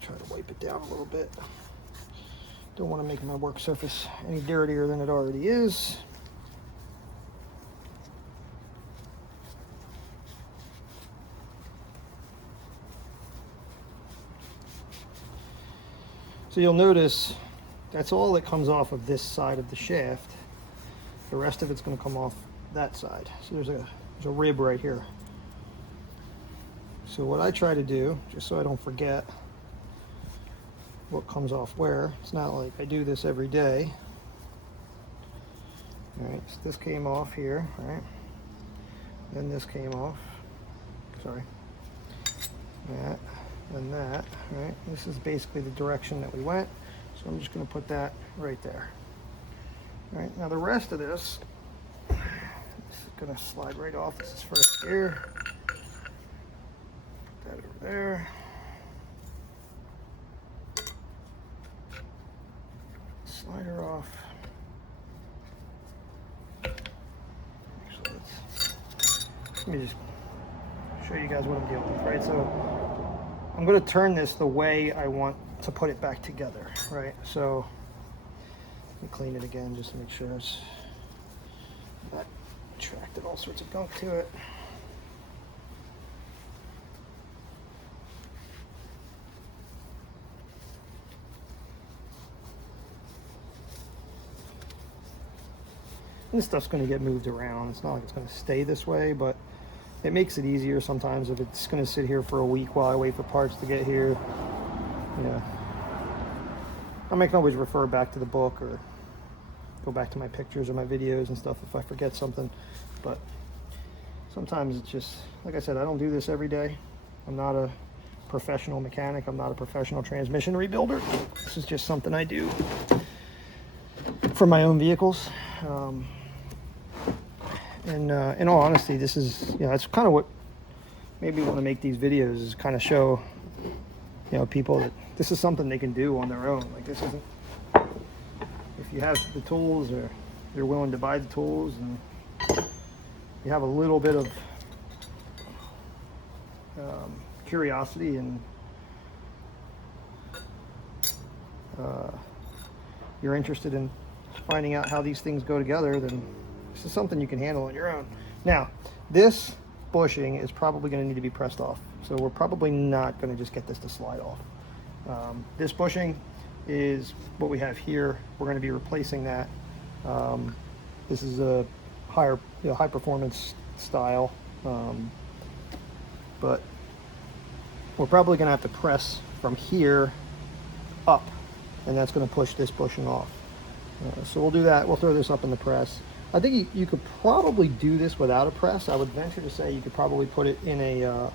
try to wipe it down a little bit. Don't want to make my work surface any dirtier than it already is. So you'll notice that's all that comes off of this side of the shaft. The rest of it's going to come off that side. So there's a rib right here. So what I try to do, just so I don't forget what comes off where, it's not like I do this every day. All right, so this came off here, right? Then this came off. Sorry. That and that, right? This is basically the direction that we went. So I'm just going to put that right there. All right, now the rest of this is going to slide right off. This is first gear. Put that over there. Slide her off. Actually, let me just show you guys what I'm dealing with, right? So I'm going to turn this the way I want to put it back together, right? So let me clean it again just to make sure it's not attracted all sorts of gunk to it. And this stuff's going to get moved around. It's not like it's going to stay this way, but it makes it easier sometimes if it's going to sit here for a week while I wait for parts to get here. You know, I can always refer back to the book or go back to my pictures or my videos and stuff if I forget something. But sometimes it's just, like I said, I don't do this every day. I'm not a professional mechanic. I'm not a professional transmission rebuilder. This is just something I do for my own vehicles. And in all honesty, this is, you know, it's kind of what made me want to make these videos, is kind of show, you know, people that this is something they can do on their own. Like, this isn't, if you have the tools or you're willing to buy the tools and you have a little bit of curiosity and you're interested in finding out how these things go together, then this is something you can handle on your own. Now, this bushing is probably going to need to be pressed off, so we're probably not going to just get this to slide off. This bushing is what we have here. We're going to be replacing that. This is a higher, high performance style, but we're probably going to have to press from here up, and that's going to push this bushing off. So we'll do that. We'll throw this up in the press. I think you could probably do this without a press. I would venture to say you could probably put it in a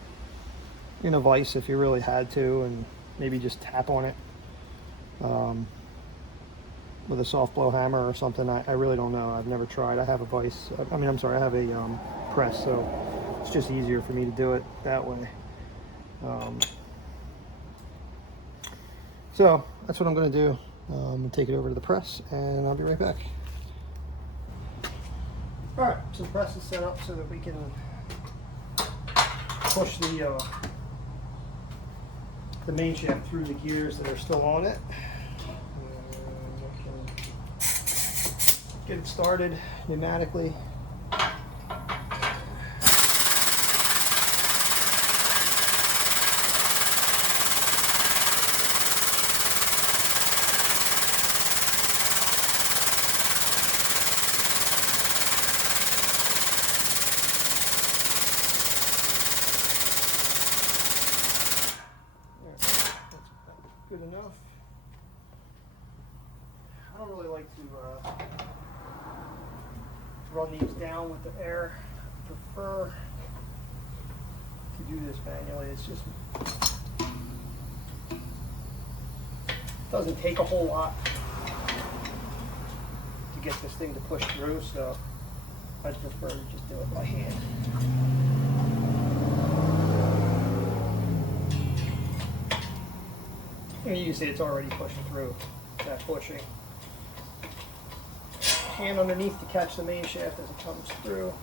vise if you really had to, and maybe just tap on it with a soft blow hammer or something. I really don't know. I've never tried. I have a vise. I have a press, so it's just easier for me to do it that way. So that's what I'm going to do. Take it over to the press, and I'll be right back. All right, so the press is set up so that we can push the main shaft through the gears that are still on it. And we can get it started pneumatically. Good enough. I don't really like to run these down with the air. I prefer to do this manually. It's just doesn't take a whole lot to get this thing to push through, so I prefer to just do it by hand. You can see it's already pushing through that bushing. Hand underneath to catch the main shaft as it comes through.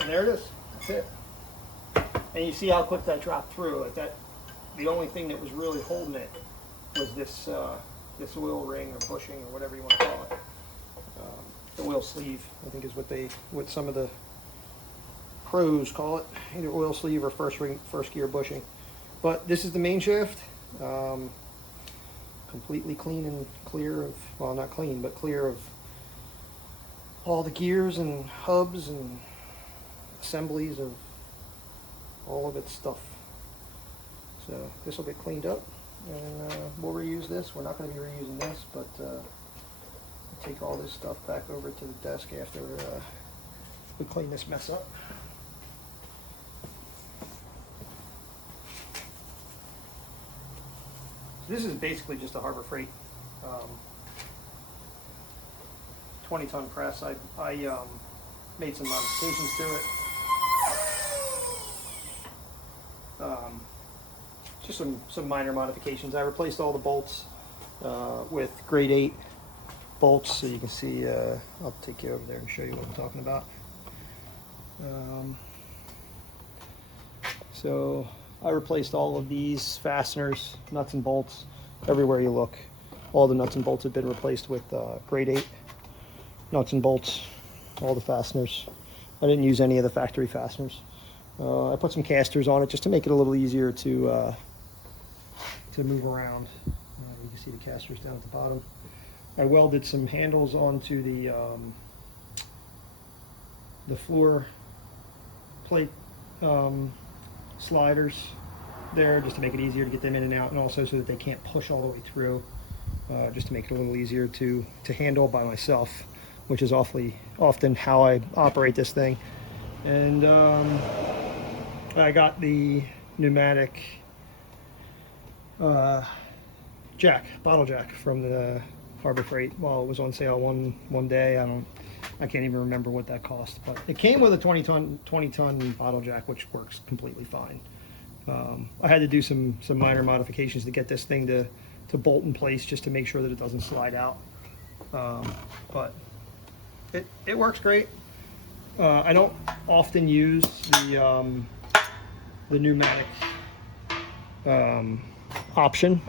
And there it is. That's it. And you see how quick that dropped through. Like that, the only thing that was really holding it was this this oil ring or bushing or whatever you want to call it. The oil sleeve, I think, is what some of the pros call it, either oil sleeve or first gear bushing. But this is the main shaft, completely clean and clear of, well, not clean, but clear of all the gears and hubs and assemblies of all of its stuff. So this will get cleaned up, and we'll reuse this. We're not going to be reusing this, but take all this stuff back over to the desk after we clean this mess up. This is basically just a Harbor Freight 20-ton press. I made some modifications to it. Just some minor modifications. I replaced all the bolts with grade 8 bolts, so you can see. I'll take you over there and show you what I'm talking about. So I replaced all of these fasteners, nuts and bolts. Everywhere you look, all the nuts and bolts have been replaced with grade 8 nuts and bolts, all the fasteners. I didn't use any of the factory fasteners. I put some casters on it just to make it a little easier to move around. You can see the casters down at the bottom. I welded some handles onto the floor plate sliders there, just to make it easier to get them in and out, and also so that they can't push all the way through, just to make it a little easier to handle by myself, which is awfully often how I operate this thing. And I got the pneumatic bottle jack from the Harbor Freight while it was on sale one day. I can't even remember what that cost, but it came with a 20-ton bottle jack, which works completely fine. I had to do some minor modifications to get this thing to bolt in place, just to make sure that it doesn't slide out. But it works great. I don't often use the pneumatic option.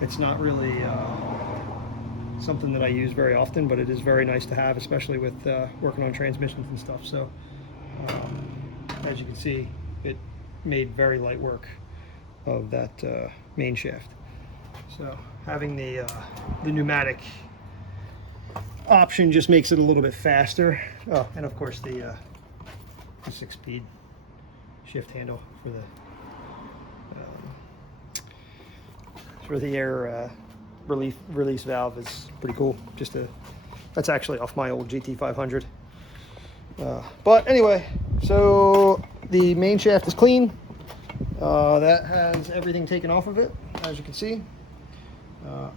It's not really something that I use very often, but it is very nice to have, especially with working on transmissions and stuff. So as you can see, it made very light work of that main shaft. So having the pneumatic option just makes it a little bit faster. Oh, and of course the 6-speed shift handle for the air release valve is pretty cool. That's actually off my old GT500. But anyway, so the main shaft is clean. That has everything taken off of it, as you can see.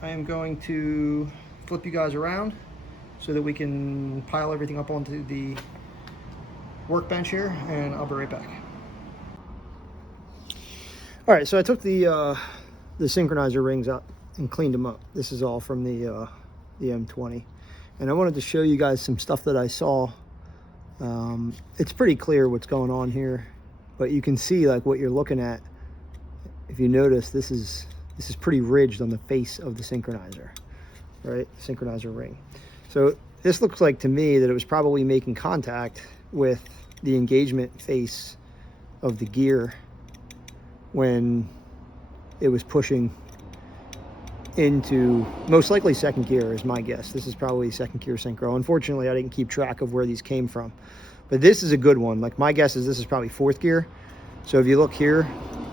I am going to flip you guys around so that we can pile everything up onto the workbench here, and I'll be right back. All right, so I took the synchronizer rings up and cleaned them up. This is all from the M20, and I wanted to show you guys some stuff that I saw. It's pretty clear what's going on here, but you can see like what you're looking at. If you notice, this is pretty ridged on the face of the synchronizer, right? The synchronizer ring. So this looks like to me that it was probably making contact with the engagement face of the gear when it was pushing into, most likely second gear is my guess. This is probably second gear synchro. Unfortunately, I didn't keep track of where these came from, but this is a good one. Like, my guess is this is probably fourth gear. So if you look here,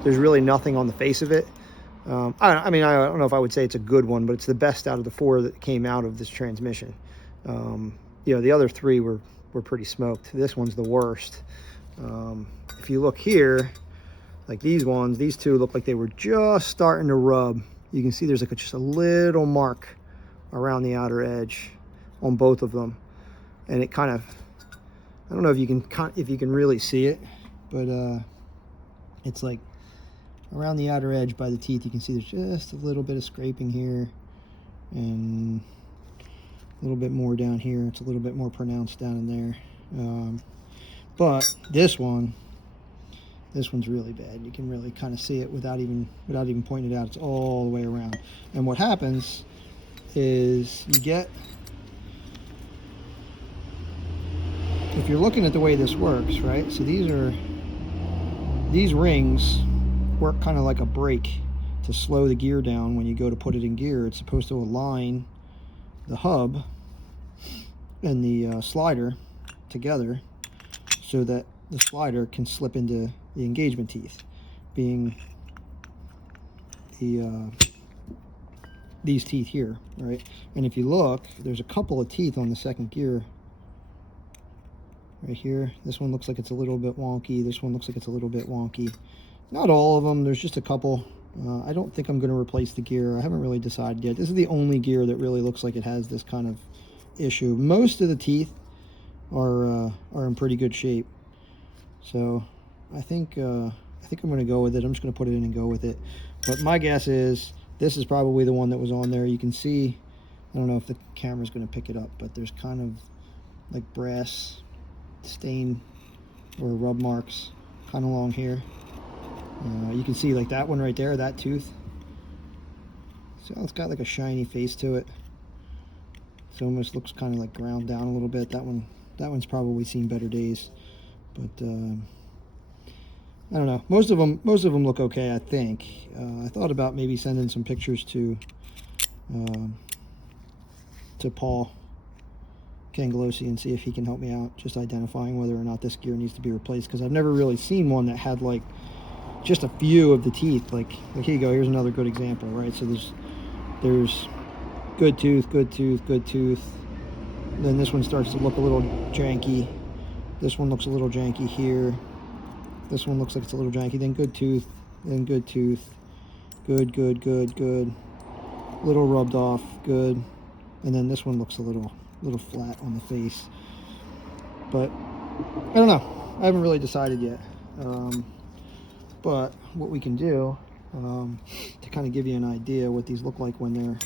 there's really nothing on the face of it. I mean, I don't know if I would say it's a good one, but it's the best out of the 4 that came out of this transmission. You know, the other 3 were pretty smoked. This one's the worst. If you look here, like these 2 look like they were just starting to rub. You can see there's like just a little mark around the outer edge on both of them, and it kind of, I don't know if you can really see it, but it's like around the outer edge by the teeth. You can see there's just a little bit of scraping here, and a little bit more down here. It's a little bit more pronounced down in there. But this one This one's really bad. You can really kind of see it without even pointing it out. It's all the way around. And what happens is you get, if you're looking at the way this works, right? So these rings work kind of like a brake to slow the gear down when you go to put it in gear. It's supposed to align the hub and the slider together so that the slider can slip into the engagement teeth, being these teeth here, right? And if you look, there's a couple of teeth on the second gear right here. This one looks like it's a little bit wonky. This one looks like it's a little bit wonky. Not all of them, there's just a couple. I don't think I'm going to replace the gear. I haven't really decided yet. This is the only gear that really looks like it has this kind of issue. Most of the teeth are in pretty good shape. So I think I'm going to go with it. I'm just going to put it in and go with it. But my guess is this is probably the one that was on there. You can see, I don't know if the camera's going to pick it up, but there's kind of like brass stain or rub marks kind of along here. You can see like that one right there, that tooth. So it's got like a shiny face to it. It almost looks kind of like ground down a little bit. That one's probably seen better days. But I don't know. Most of them look okay, I think. I thought about maybe sending some pictures to Paul Cangalosi and see if he can help me out, just identifying whether or not this gear needs to be replaced, because I've never really seen one that had like just a few of the teeth. Like here you go. Here's another good example, right? So there's good tooth, good tooth, good tooth. Then this one starts to look a little janky. This one looks a little janky here. This one looks like it's a little janky. Then good tooth, then good tooth. Good, good, good, good. Little rubbed off, good. And then this one looks a little flat on the face. But I don't know. I haven't really decided yet. But what we can do to kind of give you an idea what these look like when they're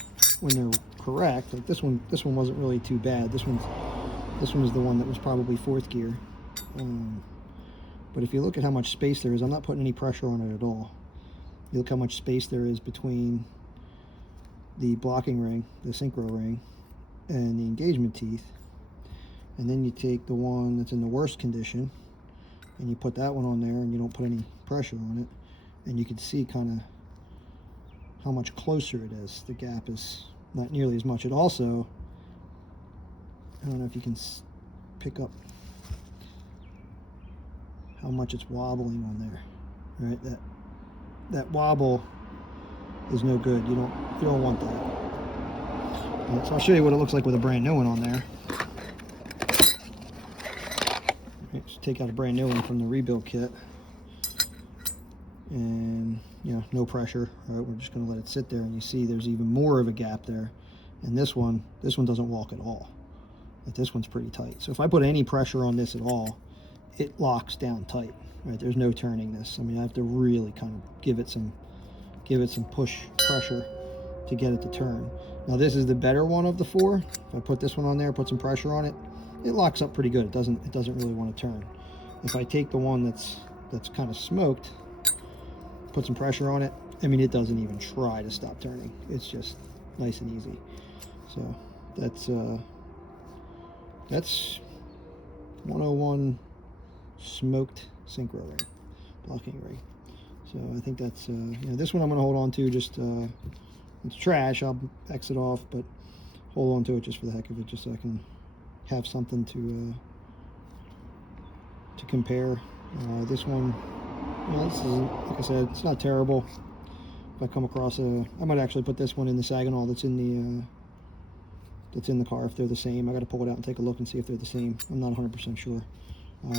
correct. Like this one wasn't really too bad. This one was the one that was probably fourth gear. But if you look at how much space there is, I'm not putting any pressure on it at all. You look how much space there is between the blocking ring, the synchro ring, and the engagement teeth. And then you take the one that's in the worst condition and you put that one on there, and you don't put any pressure on it, and you can see kind of how much closer it is. The gap is not nearly as much. It also, I don't know if you can pick up how much it's wobbling on there, right? That wobble is no good. You don't want that. Right, so I'll show you what it looks like with a brand new one on there. Right, so take out a brand new one from the rebuild kit, and no pressure. Right, we're just going to let it sit there, and you see there's even more of a gap there. And this one doesn't walk at all. But this one's pretty tight. So if I put any pressure on this at all, it locks down tight. Right, there's no turning this. I mean, I have to really kind of give it some push pressure to get it to turn. Now this is the better one of the four. If I put this one on there, put some pressure on it, it locks up pretty good. It doesn't really want to turn. If I take the one that's kind of smoked, put some pressure on it, I mean, it doesn't even try to stop turning. It's just nice and easy. So that's 101 smoked synchro ring, blocking ring. So I think that's this one I'm going to hold on to. Just it's trash. I'll exit off, but hold on to it just for the heck of it, just so I can have something to compare. This one, this is, like I said, it's not terrible. If I come across I might actually put this one in the Saginaw that's in the car if they're the same. I got to pull it out and take a look and see if they're the same. I'm not 100% sure.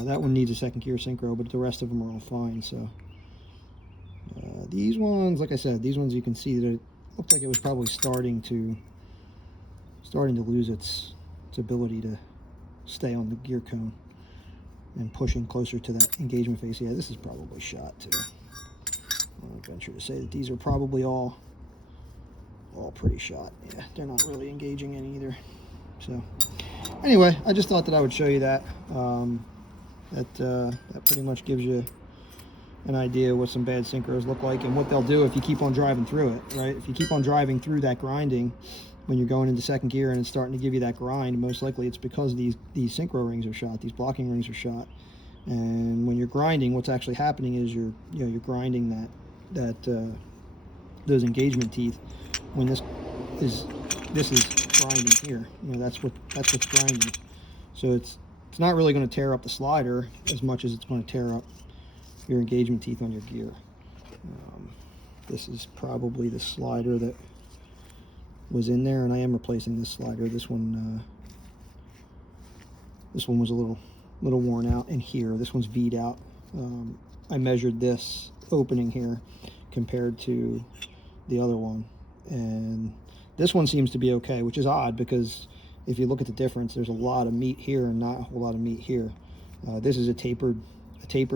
That one needs a second gear synchro, but the rest of them are all fine. So these ones, like I said, these ones you can see that it looked like it was probably starting to lose its ability to stay on the gear cone and pushing closer to that engagement face. Yeah, this is probably shot too. I would venture to say that these are probably all pretty shot. Yeah, they're not really engaging in either. So anyway, I just thought that I would show you that. That pretty much gives you an idea what some bad synchros look like and what they'll do if you keep on driving through it, right? If you keep on driving through that grinding when you're going into second gear and it's starting to give you that grind, most likely it's because these synchro rings are shot, these blocking rings are shot. And when you're grinding, what's actually happening is you're grinding those engagement teeth. When this is grinding here, that's what's grinding. So it's not really going to tear up the slider as much as it's going to tear up your engagement teeth on your gear. This is probably the slider that was in there, and I am replacing this slider. This one was a little worn out in here. This one's V'd out. I measured this opening here compared to the other one, and this one seems to be okay, which is odd because if you look at the difference, there's a lot of meat here and not a whole lot of meat here. This is a tapered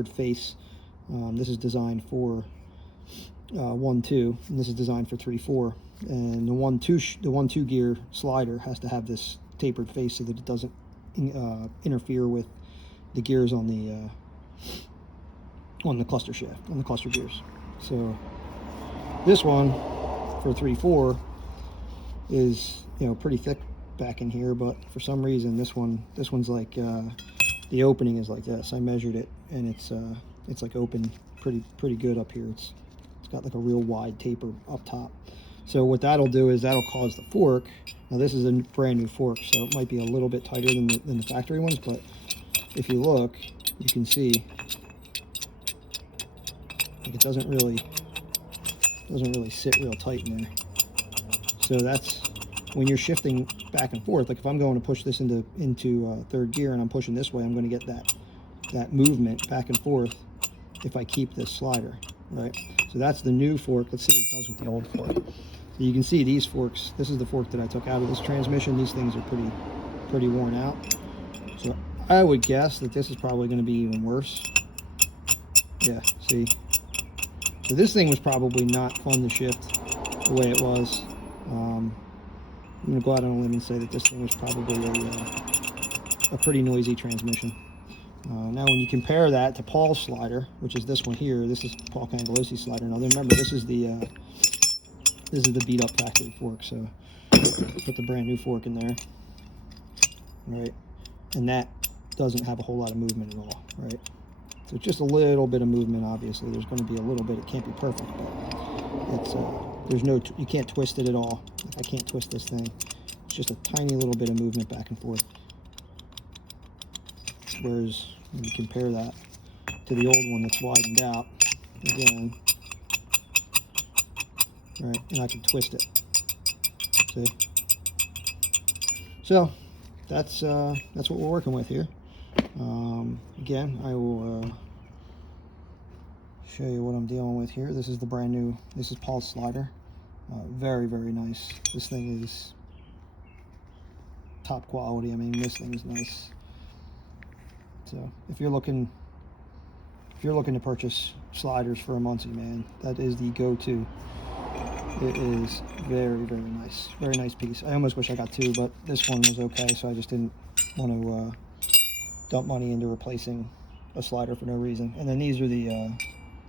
face. This is designed for 1.2, and this is designed for 3.4. And the 1.2 gear slider has to have this tapered face so that it doesn't interfere with the gears on the cluster shaft, on the cluster gears. So this one for 3.4 is pretty thick back in here, but for some reason this one's like the opening is like this. I measured it, and it's like open pretty good up here. It's got like a real wide taper up top. So what that'll do is that'll cause the fork. Now this is a brand new fork, so it might be a little bit tighter than the factory ones, but if you look, you can see like it doesn't really sit real tight in there. So that's when you're shifting back and forth. Like if I'm going to push this into third gear and I'm pushing this way, I'm going to get that movement back and forth if I keep this slider, right? So that's the new fork. Let's see what it does with the old fork. So you can see these forks. This is the fork that I took out of this transmission. These things are pretty worn out. So I would guess that this is probably going to be even worse. Yeah, see. So this thing was probably not fun to shift the way it was. I'm going to go out on a limb and say that this thing was probably a pretty noisy transmission. Now when you compare that to Paul's slider, which is this one here, this is Paul Cangelosi's slider. Now remember, this is the beat up factory fork, so put the brand new fork in there, right? And that doesn't have a whole lot of movement at all, right? So it's just a little bit of movement. Obviously there's going to be a little bit. It can't be perfect, but it's you can't twist it at all. I can't twist this thing. It's just a tiny little bit of movement back and forth. Whereas when you compare that to the old one that's widened out, again, right, and I can twist it. See? So that's what we're working with here. Again, I will show you what I'm dealing with here. This is the brand new. This is Paul's slider. Very, very nice. This thing is top quality. I mean, this thing is nice. So if you're looking to purchase sliders for a Muncie, man, that is the go-to. It is very, very nice. Very nice piece. I almost wish I got two, but this one was okay, so I just didn't want to dump money into replacing a slider for no reason. And then these are the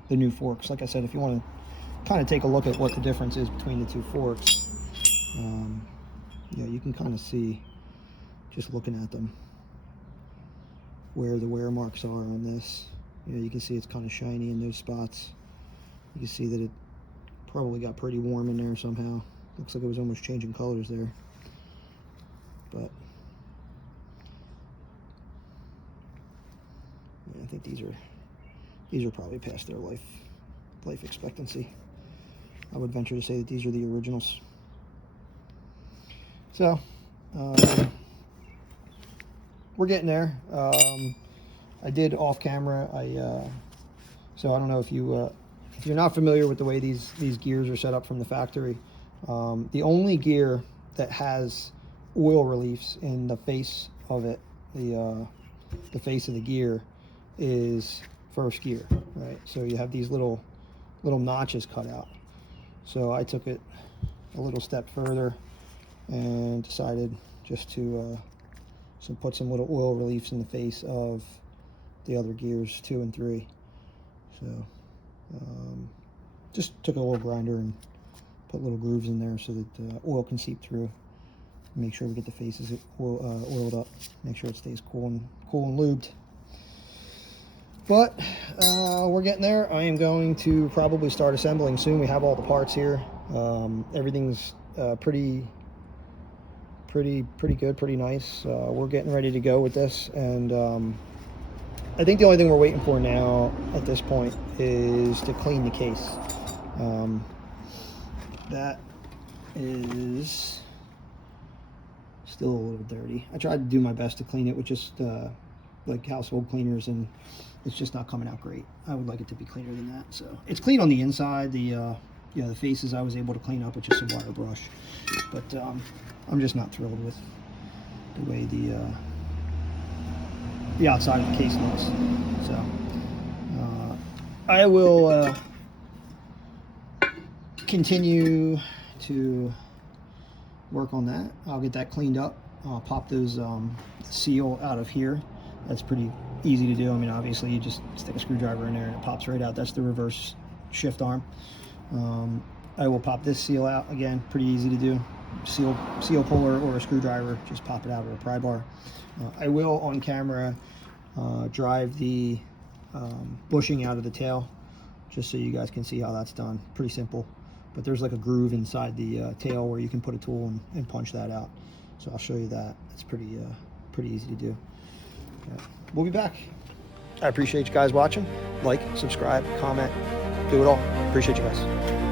new forks. Like I said, if you want to kind of take a look at what the difference is between the two forks, yeah, you can kind of see just looking at them where the wear marks are on this. You can see it's kind of shiny in those spots. You can see that it probably got pretty warm in there somehow. Looks like it was almost changing colors there. But yeah, I think these are probably past their life expectancy. I would venture to say that these are the originals. So we're getting there. I did off camera. So I don't know if you're not familiar with the way these gears are set up from the factory. The only gear that has oil reliefs in the face of it, the face of the gear, is first gear, right? So you have these little notches cut out. So I took it a little step further and decided just to put some little oil reliefs in the face of the other gears 2 and 3. So Just took a little grinder and put little grooves in there so that oil can seep through. Make sure we get the faces oiled up. Make sure it stays cool and lubed. But we're getting there. I am going to probably start assembling soon. We have all the parts here. Everything's pretty good, pretty nice. We're getting ready to go with this, and I think the only thing we're waiting for now at this point is to clean the case. That is still a little dirty. I tried to do my best to clean it with just like household cleaners, and it's just not coming out great. I would like it to be cleaner than that. So it's clean on the inside. The the faces I was able to clean up with just some wire brush, but I'm just not thrilled with the way the outside of the case looks. So I will continue to work on that. I'll get that cleaned up. I'll pop those seal out of here. That's pretty easy to do. I mean, obviously you just stick a screwdriver in there and it pops right out. That's the reverse shift arm. I will pop this seal out again, pretty easy to do. Seal puller or a screwdriver, just pop it out, or a pry bar. I will on camera drive the bushing out of the tail, just so you guys can see how that's done. Pretty simple, but there's like a groove inside the tail where you can put a tool and punch that out. So I'll show you that. It's pretty easy to do. We'll be back. I appreciate you guys watching. Like, subscribe, comment, do it all. Appreciate you guys.